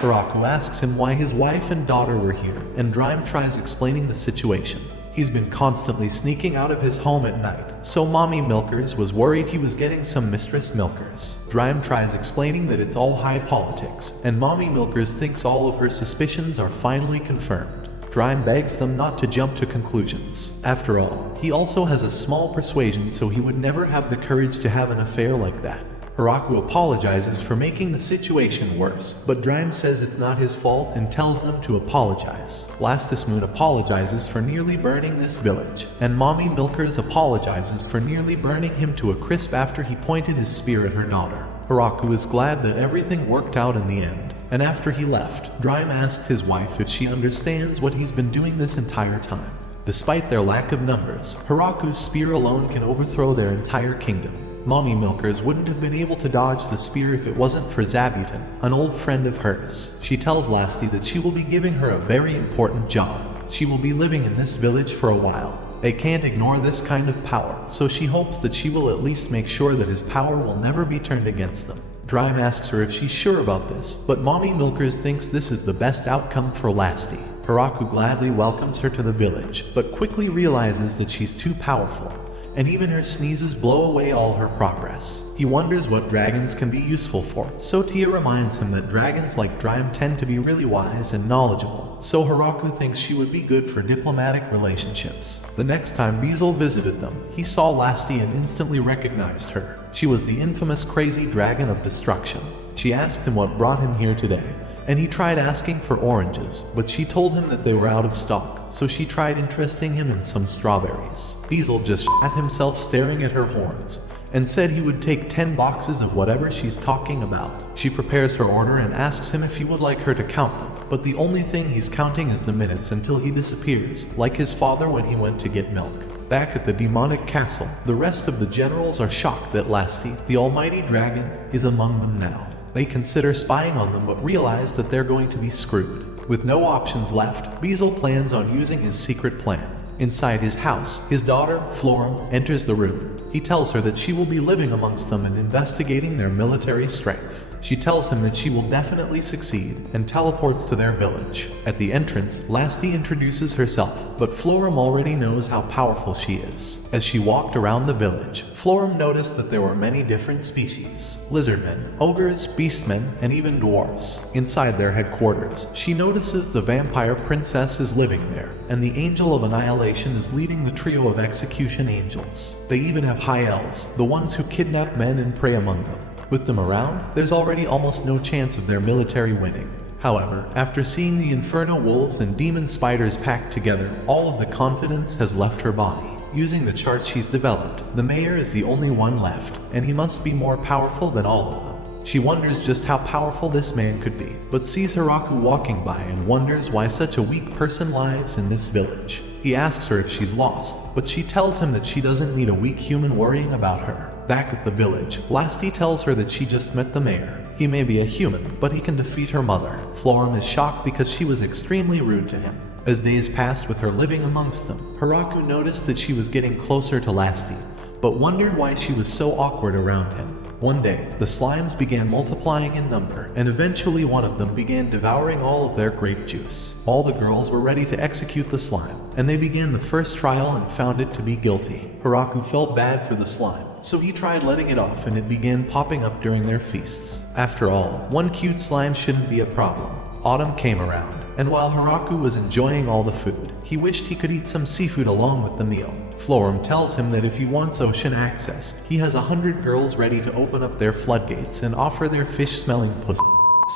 Hiraku asks him why his wife and daughter were here, and Drime tries explaining the situation. He's been constantly sneaking out of his home at night, so Mommy Milkers was worried he was getting some Mistress Milkers. Drime tries explaining that it's all high politics, and Mommy Milkers thinks all of her suspicions are finally confirmed. Drime begs them not to jump to conclusions. After all, he also has a small persuasion, so he would never have the courage to have an affair like that. Hiraku apologizes for making the situation worse, but Drime says it's not his fault and tells them to apologize. Lastismoon apologizes for nearly burning this village, and Mommy Milkers apologizes for nearly burning him to a crisp after he pointed his spear at her daughter. Hiraku is glad that everything worked out in the end, and after he left, Drime asked his wife if she understands what he's been doing this entire time. Despite their lack of numbers, Hiraku's spear alone can overthrow their entire kingdom. Mommy Milkers wouldn't have been able to dodge the spear if it wasn't for Zabuton, an old friend of hers. She tells Lasty that she will be giving her a very important job. She will be living in this village for a while. They can't ignore this kind of power, so she hopes that she will at least make sure that his power will never be turned against them. Drime asks her if she's sure about this, but Mommy Milkers thinks this is the best outcome for Lasty. Hiraku gladly welcomes her to the village, but quickly realizes that she's too powerful, and even her sneezes blow away all her progress. He wonders what dragons can be useful for, so Tia reminds him that dragons like Drime tend to be really wise and knowledgeable, so Hiraku thinks she would be good for diplomatic relationships. The next time Beazle visited them, he saw Lasti and instantly recognized her. She was the infamous crazy dragon of destruction. She asked him what brought him here today, and he tried asking for oranges, but she told him that they were out of stock, so she tried interesting him in some strawberries. Beazle just shat himself staring at her horns, and said he would take 10 boxes of whatever she's talking about. She prepares her order and asks him if he would like her to count them, but the only thing he's counting is the minutes until he disappears, like his father when he went to get milk. Back at the demonic castle, the rest of the generals are shocked that Lasti, the almighty dragon, is among them now. They consider spying on them but realize that they're going to be screwed. With no options left, Beazle plans on using his secret plan. Inside his house, his daughter, Florum, enters the room. He tells her that she will be living amongst them and investigating their military strength. She tells him that she will definitely succeed and teleports to their village. At the entrance, Lasti introduces herself, but Florum already knows how powerful she is. As she walked around the village, Florum noticed that there were many different species: lizardmen, ogres, beastmen, and even dwarfs. Inside their headquarters, she notices the vampire princess is living there, and the angel of annihilation is leading the trio of execution angels. They even have high elves, the ones who kidnap men and prey among them. With them around, there's already almost no chance of their military winning. However, after seeing the inferno wolves and demon spiders packed together, all of the confidence has left her body. Using the chart she's developed, the mayor is the only one left, and he must be more powerful than all of them. She wonders just how powerful this man could be, but sees Hiraku walking by and wonders why such a weak person lives in this village. He asks her if she's lost, but she tells him that she doesn't need a weak human worrying about her. Back at the village, Lasti tells her that she just met the mayor. He may be a human, but he can defeat her mother. Florum is shocked because she was extremely rude to him. As days passed with her living amongst them, Hiraku noticed that she was getting closer to Lasti, but wondered why she was so awkward around him. One day, the slimes began multiplying in number, and eventually one of them began devouring all of their grape juice. All the girls were ready to execute the slime, and they began the first trial and found it to be guilty. Hiraku felt bad for the slime, so he tried letting it off and it began popping up during their feasts. After all, one cute slime shouldn't be a problem. Autumn came around, and while Hiraku was enjoying all the food, he wished he could eat some seafood along with the meal. Florum tells him that if he wants ocean access, he has 100 girls ready to open up their floodgates and offer their fish-smelling pussy.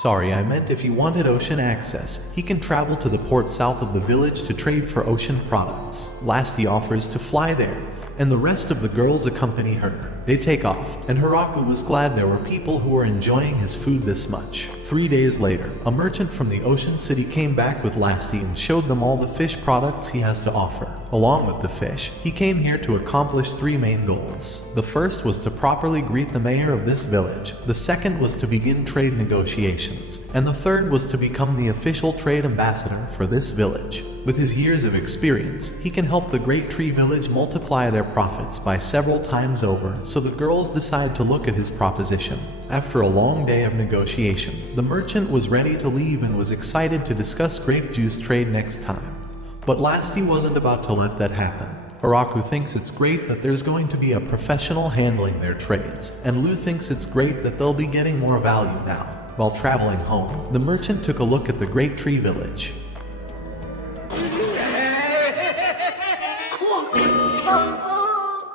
Sorry, I meant if he wanted ocean access, he can travel to the port south of the village to trade for ocean products. Lasti offers to fly there, and the rest of the girls accompany her. They take off, and Hiraku was glad there were people who were enjoying his food this much. 3 days later, a merchant from the ocean city came back with Lasti and showed them all the fish products he has to offer. Along with the fish, he came here to accomplish 3 main goals. The first was to properly greet the mayor of this village, the second was to begin trade negotiations, and the third was to become the official trade ambassador for this village. With his years of experience, he can help the Great Tree Village multiply their profits by several times over, so the girls decide to look at his proposition. After a long day of negotiation, the merchant was ready to leave and was excited to discuss grape juice trade next time. But Lasti wasn't about to let that happen. Hiraku thinks it's great that there's going to be a professional handling their trades, and Lu thinks it's great that they'll be getting more value now. While traveling home, the merchant took a look at the Great Tree Village.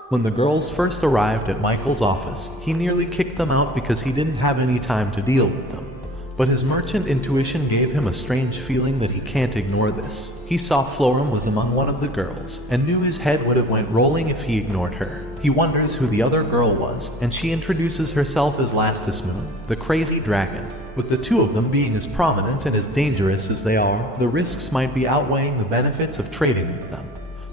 When the girls first arrived at Michael's office, he nearly kicked them out because he didn't have any time to deal with them. But his merchant intuition gave him a strange feeling that he can't ignore this. He saw Florum was among one of the girls, and knew his head would have went rolling if he ignored her. He wonders who the other girl was, and she introduces herself as Lastus Moon, the crazy dragon. With the two of them being as prominent and as dangerous as they are, the risks might be outweighing the benefits of trading with them.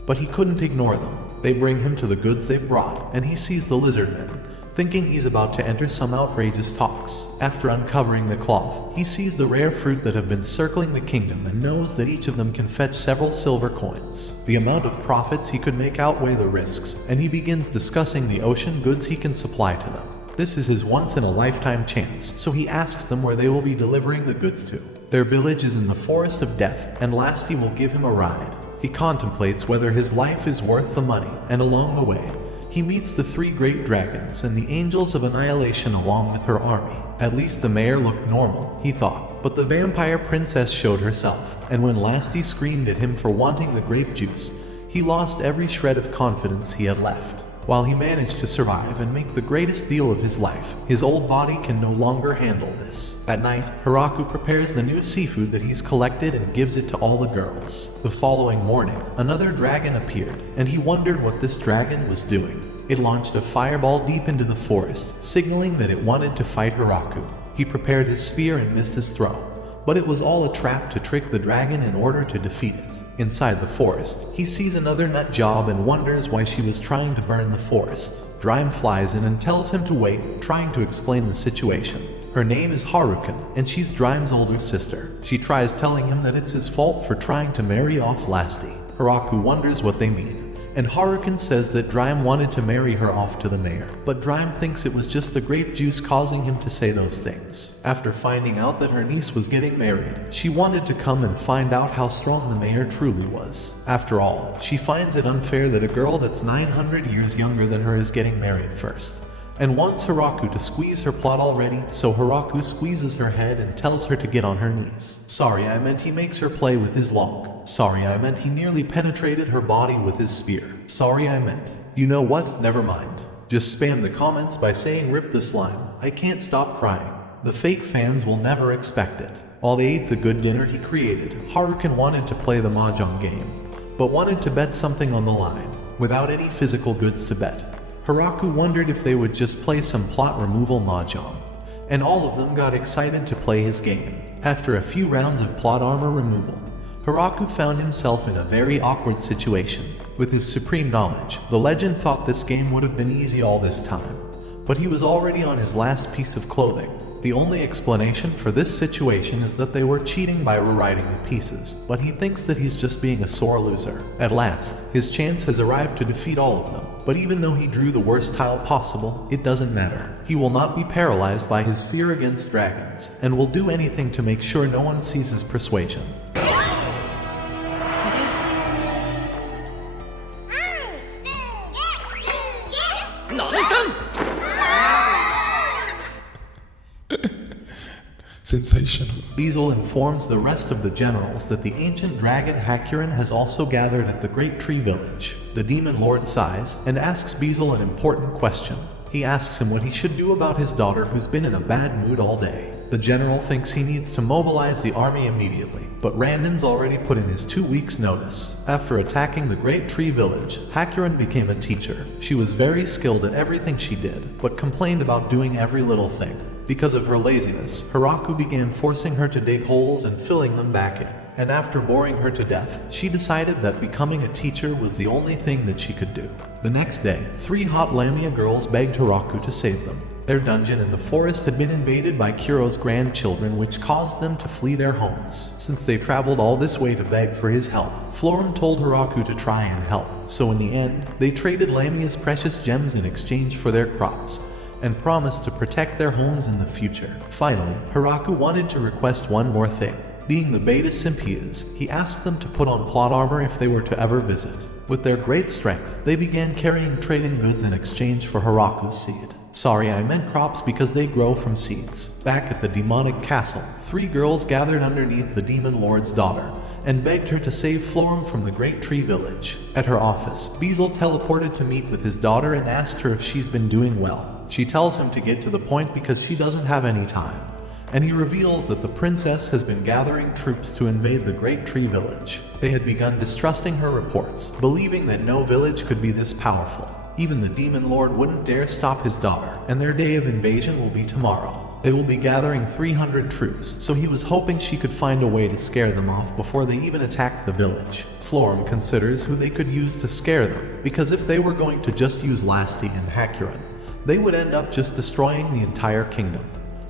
But he couldn't ignore them. They bring him to the goods they've brought, and he sees the lizardmen, thinking he's about to enter some outrageous talks. After uncovering the cloth, he sees the rare fruit that have been circling the kingdom and knows that each of them can fetch several silver coins. The amount of profits he could make outweigh the risks, and he begins discussing the ocean goods he can supply to them. This is his once-in-a-lifetime chance, so he asks them where they will be delivering the goods to. Their village is in the Forest of Death, and Lasti will give him a ride. He contemplates whether his life is worth the money, and along the way, He meets the 3 great dragons and the angels of annihilation along with her army. At least the mayor looked normal, he thought, but the vampire princess showed herself, and when Lasty screamed at him for wanting the grape juice, he lost every shred of confidence he had left. While he managed to survive and make the greatest deal of his life, his old body can no longer handle this. At night, Hiraku prepares the new seafood that he's collected and gives it to all the girls. The following morning, another dragon appeared, and he wondered what this dragon was doing. It launched a fireball deep into the forest, signaling that it wanted to fight Hiraku. He prepared his spear and missed his throw, but it was all a trap to trick the dragon in order to defeat it. Inside the forest, he sees another nut job and wonders why she was trying to burn the forest. Drime flies in and tells him to wait, trying to explain the situation. Her name is Hiraku, and she's Drime's older sister. She tries telling him that it's his fault for trying to marry off Lasty. Hiraku wonders what they mean, and Hiraku says that Drime wanted to marry her off to the mayor, but Drime thinks it was just the grape juice causing him to say those things. After finding out that her niece was getting married, she wanted to come and find out how strong the mayor truly was. After all, she finds it unfair that a girl that's 900 years younger than her is getting married first, and wants Hiraku to squeeze her plot already, so Hiraku squeezes her head and tells her to get on her knees. Sorry, I meant he makes her play with his log. Sorry, I meant he nearly penetrated her body with his spear. Sorry, I meant. You know what? Never mind. Just spam the comments by saying rip the slime. I can't stop crying. The fake fans will never expect it. While they ate the good dinner he created, Hiraku wanted to play the mahjong game, but wanted to bet something on the line, without any physical goods to bet. Hiraku wondered if they would just play some plot removal mahjong, and all of them got excited to play his game. After a few rounds of plot armor removal, Hiraku found himself in a very awkward situation. With his supreme knowledge, the legend thought this game would have been easy all this time, but he was already on his last piece of clothing. The only explanation for this situation is that they were cheating by rewriting the pieces, but he thinks that he's just being a sore loser. At last, his chance has arrived to defeat all of them, but even though he drew the worst tile possible, it doesn't matter. He will not be paralyzed by his fear against dragons, and will do anything to make sure no one sees his persuasion. Sensational. Beelzebub informs the rest of the generals that the ancient dragon Harem has also gathered at the Great Tree Village. The demon lord sighs and asks Beelzebub an important question. He asks him what he should do about his daughter who's been in a bad mood all day. The general thinks he needs to mobilize the army immediately, but Randon's already put in his 2 weeks' notice. After attacking the Great Tree Village, Harem became a teacher. She was very skilled at everything she did, but complained about doing every little thing. Because of her laziness, Hiraku began forcing her to dig holes and filling them back in. And after boring her to death, she decided that becoming a teacher was the only thing that she could do. The next day, 3 hot Lamia girls begged Hiraku to save them. Their dungeon in the forest had been invaded by Kuro's grandchildren, which caused them to flee their homes. Since they traveled all this way to beg for his help, Florum told Hiraku to try and help. So in the end, they traded Lamia's precious gems in exchange for their crops, and promised to protect their homes in the future. Finally, Hiraku wanted to request one more thing. Being the beta simp he is, he asked them to put on plot armor if they were to ever visit. With their great strength, they began carrying trading goods in exchange for Hiraku's seed. Sorry, I meant crops because they grow from seeds. Back at the demonic castle, 3 girls gathered underneath the demon lord's daughter and begged her to save Florum from the Great Tree Village. At her office, Beelzebub teleported to meet with his daughter and asked her if she's been doing well. She tells him to get to the point because she doesn't have any time, and he reveals that the princess has been gathering troops to invade the Great Tree Village. They had begun distrusting her reports, believing that no village could be this powerful. Even the demon lord wouldn't dare stop his daughter, and their day of invasion will be tomorrow. They will be gathering 300 troops, so he was hoping she could find a way to scare them off before they even attacked the village. Florum considers who they could use to scare them, because if they were going to just use Lasty and Harem, they would end up just destroying the entire kingdom.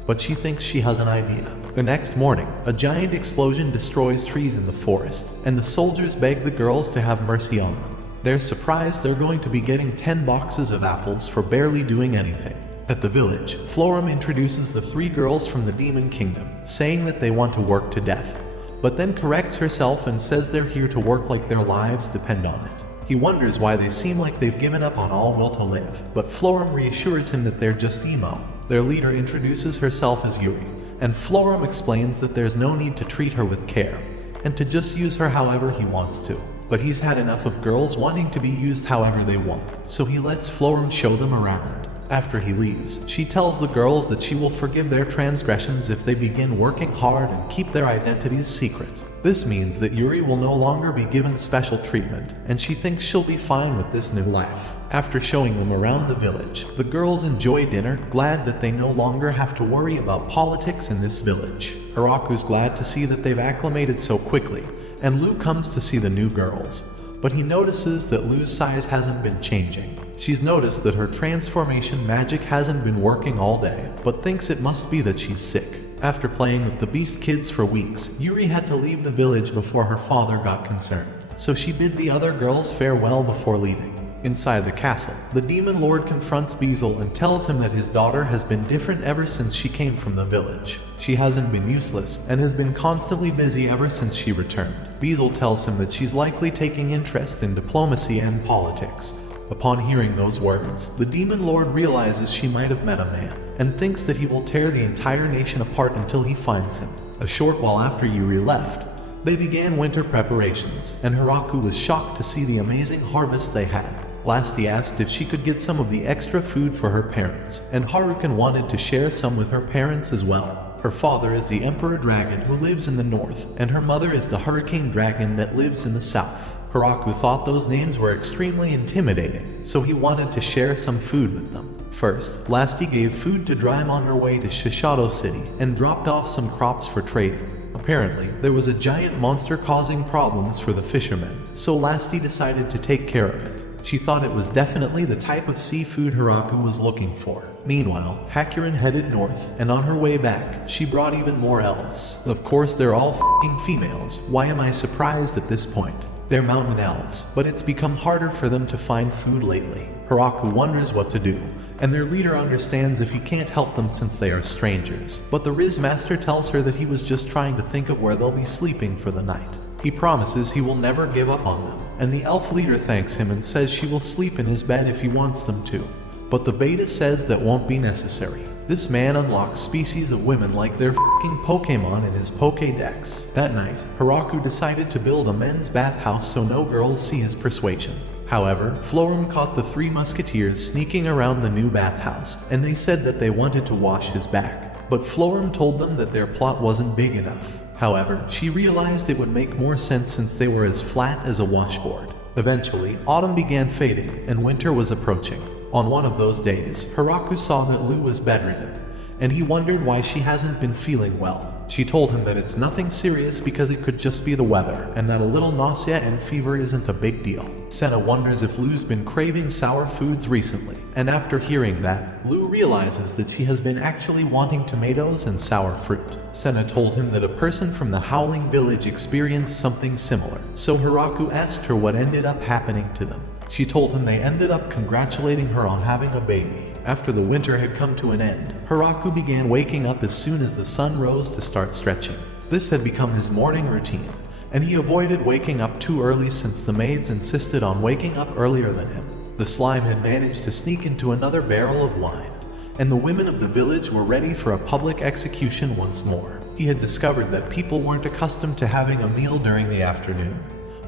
But she thinks she has an idea. The next morning, a giant explosion destroys trees in the forest, and the soldiers beg the girls to have mercy on them. They're surprised they're going to be getting 10 boxes of apples for barely doing anything. At the village, Florum introduces the 3 girls from the Demon Kingdom, saying that they want to work to death, but then corrects herself and says they're here to work like their lives depend on it. He wonders why they seem like they've given up on all will to live, but Florum reassures him that they're just emo. Their leader introduces herself as Yuri, and Florum explains that there's no need to treat her with care, and to just use her however he wants to. But he's had enough of girls wanting to be used however they want, so he lets Florum show them around. After he leaves, she tells the girls that she will forgive their transgressions if they begin working hard and keep their identities secret. This means that Yuri will no longer be given special treatment, and she thinks she'll be fine with this new life. After showing them around the village, the girls enjoy dinner, glad that they no longer have to worry about politics in this village. Hiraku's glad to see that they've acclimated so quickly, and Lou comes to see the new girls. But he notices that Lou's size hasn't been changing. She's noticed that her transformation magic hasn't been working all day, but thinks it must be that she's sick. After playing with the Beast Kids for weeks, Yuri had to leave the village before her father got concerned, so she bid the other girls farewell before leaving. Inside the castle, the Demon Lord confronts Beazle and tells him that his daughter has been different ever since she came from the village. She hasn't been useless and has been constantly busy ever since she returned. Beazle tells him that she's likely taking interest in diplomacy and politics. Upon hearing those words, the Demon Lord realizes she might have met a man, and thinks that he will tear the entire nation apart until he finds him. A short while after Yuri left, they began winter preparations, and Hiraku was shocked to see the amazing harvest they had. Lasty asked if she could get some of the extra food for her parents, and Harukan wanted to share some with her parents as well. Her father is the Emperor Dragon who lives in the north, and her mother is the Hurricane Dragon that lives in the south. Hiraku thought those names were extremely intimidating, so he wanted to share some food with them. First, Lasty gave food to Drime on her way to Shishido City, and dropped off some crops for trading. Apparently, there was a giant monster causing problems for the fishermen, so Lasty decided to take care of it. She thought it was definitely the type of seafood Hiraku was looking for. Meanwhile, Hakurin headed north, and on her way back, she brought even more elves. Of course, they're all f***ing females. Why am I surprised at this point? They're mountain elves, but it's become harder for them to find food lately. Hiraku wonders what to do, and their leader understands if he can't help them since they are strangers. But the Riz Master tells her that he was just trying to think of where they'll be sleeping for the night. He promises he will never give up on them, and the elf leader thanks him and says she will sleep in his bed if he wants them to. But the beta says that won't be necessary. This man unlocks species of women like they're f***ing Pokemon in his Pokédex. That night, Hiraku decided to build a men's bathhouse so no girls see his persuasion. However, Florum caught the three musketeers sneaking around the new bathhouse, and they said that they wanted to wash his back. But Florum told them that their plot wasn't big enough. However, she realized it would make more sense since they were as flat as a washboard. Eventually, autumn began fading, and winter was approaching. On one of those days, Hiraku saw that Lou was bedridden, and he wondered why she hasn't been feeling well. She told him that it's nothing serious because it could just be the weather, and that a little nausea and fever isn't a big deal. Senna wonders if Lou's been craving sour foods recently, and after hearing that, Lou realizes that she has been actually wanting tomatoes and sour fruit. Senna told him that a person from the Howling Village experienced something similar, so Hiraku asked her what ended up happening to them. She told him they ended up congratulating her on having a baby. After the winter had come to an end, Hiraku began waking up as soon as the sun rose to start stretching. This had become his morning routine, and he avoided waking up too early since the maids insisted on waking up earlier than him. The slime had managed to sneak into another barrel of wine, and the women of the village were ready for a public execution once more. He had discovered that people weren't accustomed to having a meal during the afternoon,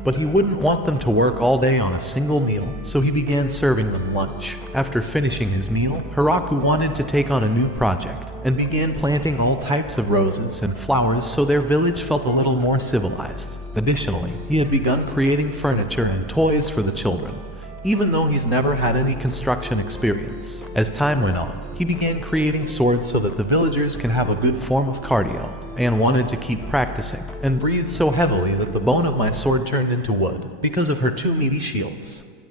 but he wouldn't want them to work all day on a single meal, so he began serving them lunch. After finishing his meal, Hiraku wanted to take on a new project, and began planting all types of roses and flowers so their village felt a little more civilized. Additionally, he had begun creating furniture and toys for the children, even though he's never had any construction experience. As time went on, he began creating swords so that the villagers can have a good form of cardio. Anne wanted to keep practicing, and breathed so heavily that the bone of my sword turned into wood because of her two meaty shields.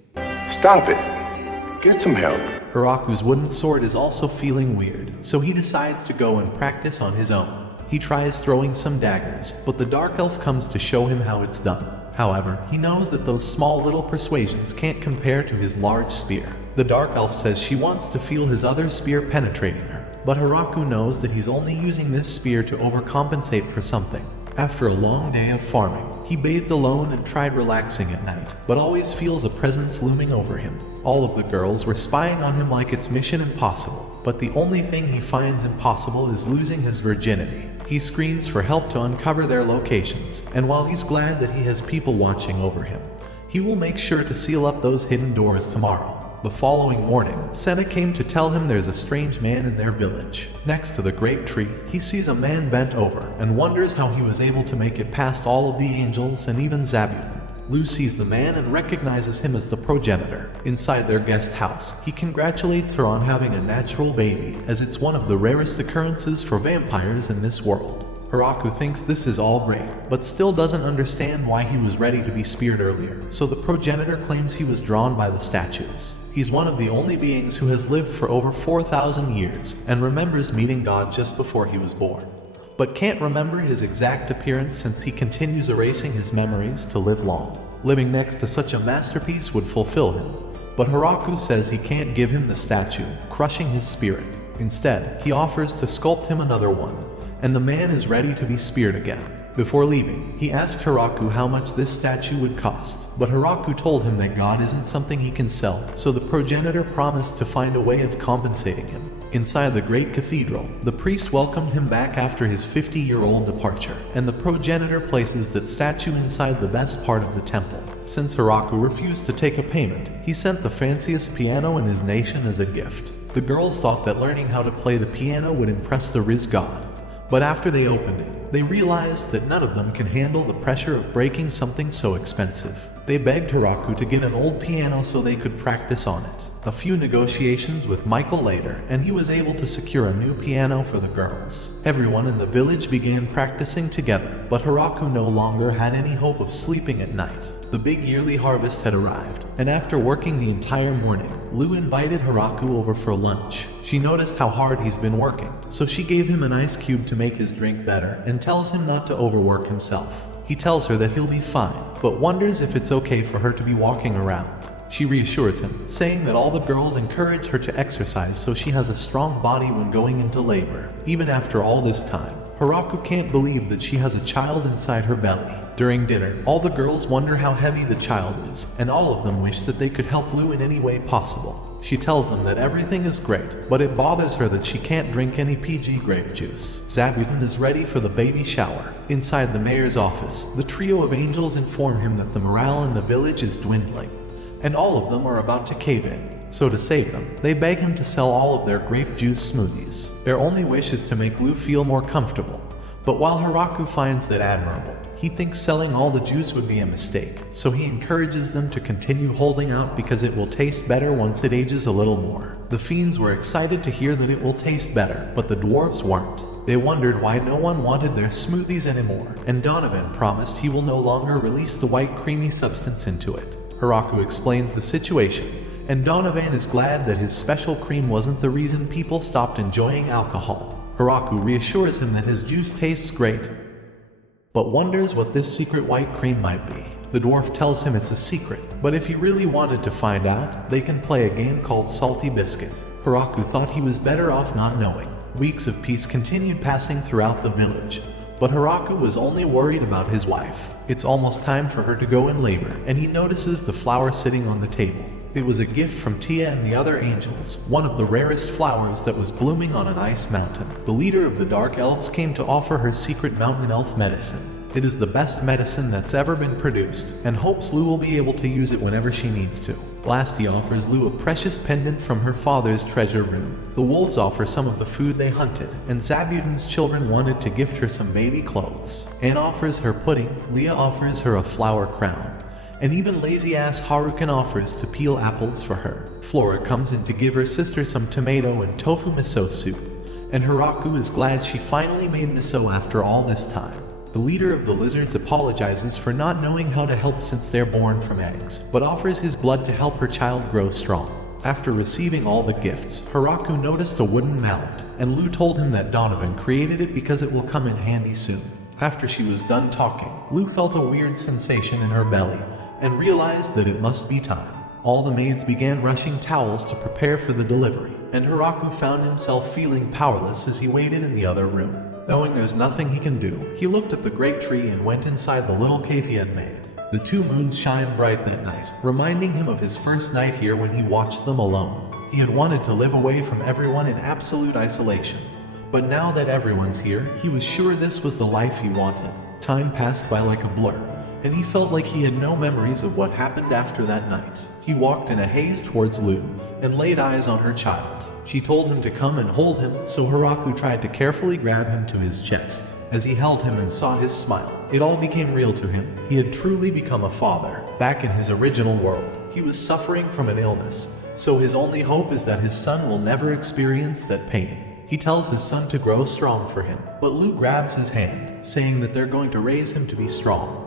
Stop it. Get some help. Hiraku's wooden sword is also feeling weird, so he decides to go and practice on his own. He tries throwing some daggers, but the Dark Elf comes to show him how it's done. However, he knows that those small little persuasions can't compare to his large spear. The Dark Elf says she wants to feel his other spear penetrating her, but Hiraku knows that he's only using this spear to overcompensate for something. After a long day of farming, He bathed alone and tried relaxing at night, but always feels a presence looming over him. All of the girls were spying on him like it's mission impossible, but the only thing he finds impossible is losing his virginity. He screams for help to uncover their locations, and while he's glad that he has people watching over him, he will make sure to seal up those hidden doors tomorrow. The following morning, Senna came to tell him there's a strange man in their village. Next to the grape tree, he sees a man bent over and wonders how he was able to make it past all of the angels and even Zabun. Lu sees the man and recognizes him as the progenitor. Inside their guest house, he congratulates her on having a natural baby, as it's one of the rarest occurrences for vampires in this world. Hiraku thinks this is all great, but still doesn't understand why he was ready to be speared earlier, so the progenitor claims he was drawn by the statues. He's one of the only beings who has lived for over 4,000 years and remembers meeting God just before he was born, but can't remember his exact appearance since he continues erasing his memories to live long. Living next to such a masterpiece would fulfill him, but Hiraku says he can't give him the statue, crushing his spirit. Instead, he offers to sculpt him another one, and the man is ready to be speared again. Before leaving, he asked Hiraku how much this statue would cost, but Hiraku told him that God isn't something he can sell, so the progenitor promised to find a way of compensating him. Inside the great cathedral, the priest welcomed him back after his 50-year-old departure, and the progenitor places that statue inside the best part of the temple. Since Hiraku refused to take a payment, he sent the fanciest piano in his nation as a gift. The girls thought that learning how to play the piano would impress the Riz god, but after they opened it, they realized that none of them can handle the pressure of breaking something so expensive. They begged Hiraku to get an old piano so they could practice on it. A few negotiations with Michael later, and he was able to secure a new piano for the girls. Everyone in the village began practicing together, but Hiraku no longer had any hope of sleeping at night. The big yearly harvest had arrived, and after working the entire morning, Lu invited Hiraku over for lunch. She noticed how hard he's been working, so she gave him an ice cube to make his drink better and tells him not to overwork himself. He tells her that he'll be fine, but wonders if it's okay for her to be walking around. She reassures him, saying that all the girls encourage her to exercise so she has a strong body when going into labor. Even after all this time, Hiraku can't believe that she has a child inside her belly. During dinner, all the girls wonder how heavy the child is, and all of them wish that they could help Lu in any way possible. She tells them that everything is great, but it bothers her that she can't drink any PG grape juice. Zabudin is ready for the baby shower. Inside the mayor's office, the trio of angels inform him that the morale in the village is dwindling, and all of them are about to cave in. So to save them, they beg him to sell all of their grape juice smoothies. Their only wish is to make Lu feel more comfortable, but while Hiraku finds that admirable, he thinks selling all the juice would be a mistake, so he encourages them to continue holding out because it will taste better once it ages a little more. The fiends were excited to hear that it will taste better, but the dwarves weren't. They wondered why no one wanted their smoothies anymore, and Donovan promised he will no longer release the white creamy substance into it. Hiraku explains the situation, and Donovan is glad that his special cream wasn't the reason people stopped enjoying alcohol. Hiraku reassures him that his juice tastes great, but wonders what this secret white cream might be. The dwarf tells him it's a secret, but if he really wanted to find out, they can play a game called Salty Biscuit. Hiraku thought he was better off not knowing. Weeks of peace continued passing throughout the village, but Hiraku was only worried about his wife. It's almost time for her to go in labor, and he notices the flower sitting on the table. It was a gift from Tia and the other angels, one of the rarest flowers that was blooming on an ice mountain. The leader of the Dark Elves came to offer her secret mountain elf medicine. It is the best medicine that's ever been produced, and hopes Lu will be able to use it whenever she needs to. Last, he offers Lu a precious pendant from her father's treasure room. The wolves offer some of the food they hunted, and Zabudin's children wanted to gift her some baby clothes. Anne offers her pudding, Leah offers her a flower crown, and even lazy-ass Harukan offers to peel apples for her. Flora comes in to give her sister some tomato and tofu miso soup, and Hiraku is glad she finally made miso after all this time. The leader of the lizards apologizes for not knowing how to help since they're born from eggs, but offers his blood to help her child grow strong. After receiving all the gifts, Hiraku noticed a wooden mallet, and Lu told him that Donovan created it because it will come in handy soon. After she was done talking, Lu felt a weird sensation in her belly, and realized that it must be time. All the maids began rushing towels to prepare for the delivery, and Hiraku found himself feeling powerless as he waited in the other room. Knowing there's nothing he can do, he looked at the great tree and went inside the little cave he had made. The 2 moons shined bright that night, reminding him of his first night here when he watched them alone. He had wanted to live away from everyone in absolute isolation. But now that everyone's here, he was sure this was the life he wanted. Time passed by like a blur, and he felt like he had no memories of what happened after that night. He walked in a haze towards Lu, and laid eyes on her child. She told him to come and hold him, so Hiraku tried to carefully grab him to his chest. As he held him and saw his smile, it all became real to him. He had truly become a father. Back in his original world, he was suffering from an illness, so his only hope is that his son will never experience that pain. He tells his son to grow strong for him, but Lu grabs his hand, saying that they're going to raise him to be strong.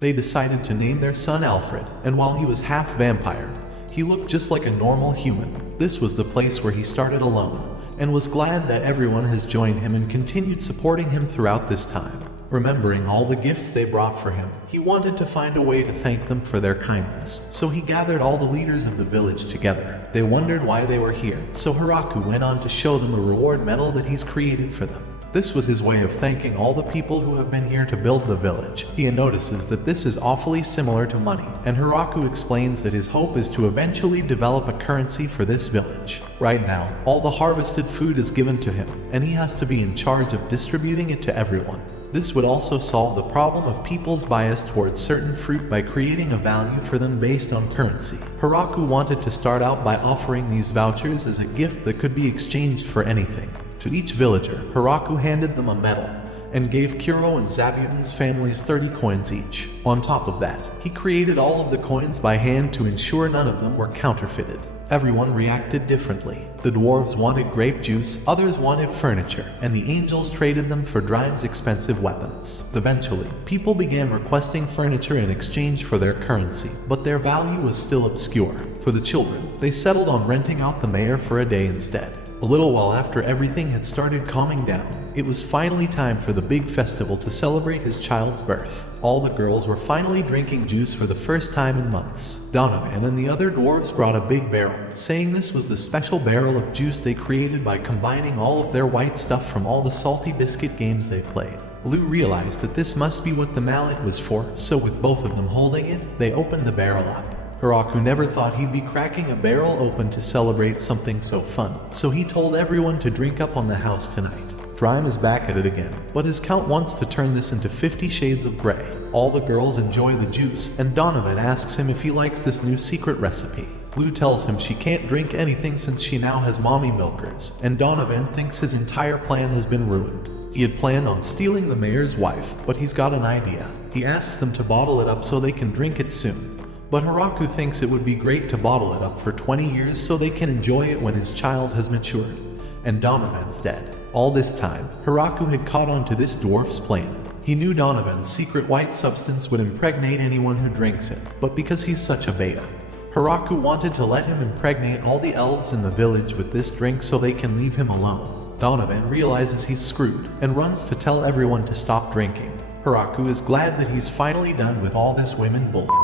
They decided to name their son Alfred, and while he was half vampire, he looked just like a normal human. This was the place where he started alone, and was glad that everyone has joined him and continued supporting him throughout this time. Remembering all the gifts they brought for him, he wanted to find a way to thank them for their kindness, so he gathered all the leaders of the village together. They wondered why they were here, so Hiraku went on to show them a reward medal that he's created for them. This was his way of thanking all the people who have been here to build the village. He notices that this is awfully similar to money, and Hiraku explains that his hope is to eventually develop a currency for this village. Right now, all the harvested food is given to him, and he has to be in charge of distributing it to everyone. This would also solve the problem of people's bias towards certain fruit by creating a value for them based on currency. Hiraku wanted to start out by offering these vouchers as a gift that could be exchanged for anything. To each villager, Hiraku handed them a medal, and gave Kuro and Zabutin's families 30 coins each. On top of that, he created all of the coins by hand to ensure none of them were counterfeited. Everyone reacted differently. The dwarves wanted grape juice, others wanted furniture, and the angels traded them for Drime's expensive weapons. Eventually, people began requesting furniture in exchange for their currency, but their value was still obscure. For the children, they settled on renting out the mayor for a day instead. A little while after everything had started calming down, it was finally time for the big festival to celebrate his child's birth. All the girls were finally drinking juice for the first time in months. Donovan and the other dwarves brought a big barrel, saying this was the special barrel of juice they created by combining all of their white stuff from all the salty biscuit games they played. Lou realized that this must be what the mallet was for, so with both of them holding it, they opened the barrel up. Hiraku never thought he'd be cracking a barrel open to celebrate something so fun, so he told everyone to drink up on the house tonight. Drime is back at it again, but his count wants to turn this into 50 Shades of Grey. All the girls enjoy the juice, and Donovan asks him if he likes this new secret recipe. Lou tells him she can't drink anything since she now has mommy milkers, and Donovan thinks his entire plan has been ruined. He had planned on stealing the mayor's wife, but he's got an idea. He asks them to bottle it up so they can drink it soon. But Hiraku thinks it would be great to bottle it up for 20 years so they can enjoy it when his child has matured. And Donovan's dead. All this time, Hiraku had caught on to this dwarf's plan. He knew Donovan's secret white substance would impregnate anyone who drinks it, but because he's such a beta, Hiraku wanted to let him impregnate all the elves in the village with this drink so they can leave him alone. Donovan realizes he's screwed and runs to tell everyone to stop drinking. Hiraku is glad that he's finally done with all this women bullshit.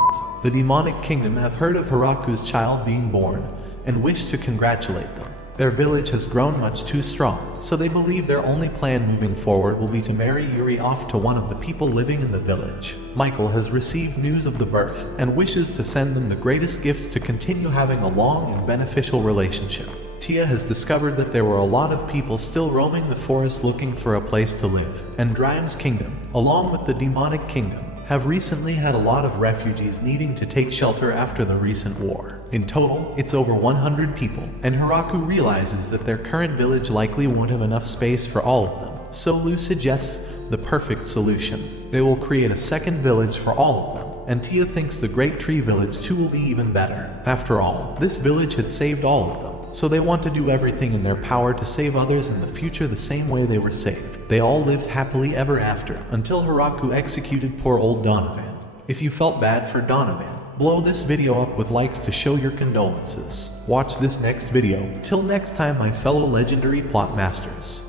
The demonic kingdom have heard of Hiraku's child being born and wish to congratulate them. Their village has grown much too strong, so they believe their only plan moving forward will be to marry Yuri off to one of the people living in the village. Michael has received news of the birth and wishes to send them the greatest gifts to continue having a long and beneficial relationship. Tia has discovered that there were a lot of people still roaming the forest looking for a place to live, and Drime's kingdom, along with the demonic kingdom, have recently had a lot of refugees needing to take shelter after the recent war. In total, it's over 100 people, and Hiraku realizes that their current village likely won't have enough space for all of them. So Lou suggests the perfect solution. They will create a second village for all of them, and Tia thinks the Great Tree Village too will be even better. After all, this village had saved all of them, so they want to do everything in their power to save others in the future the same way they were saved. They all lived happily ever after, until Hiraku executed poor old Donovan. If you felt bad for Donovan, blow this video up with likes to show your condolences. Watch this next video. Till next time, my fellow legendary plot masters.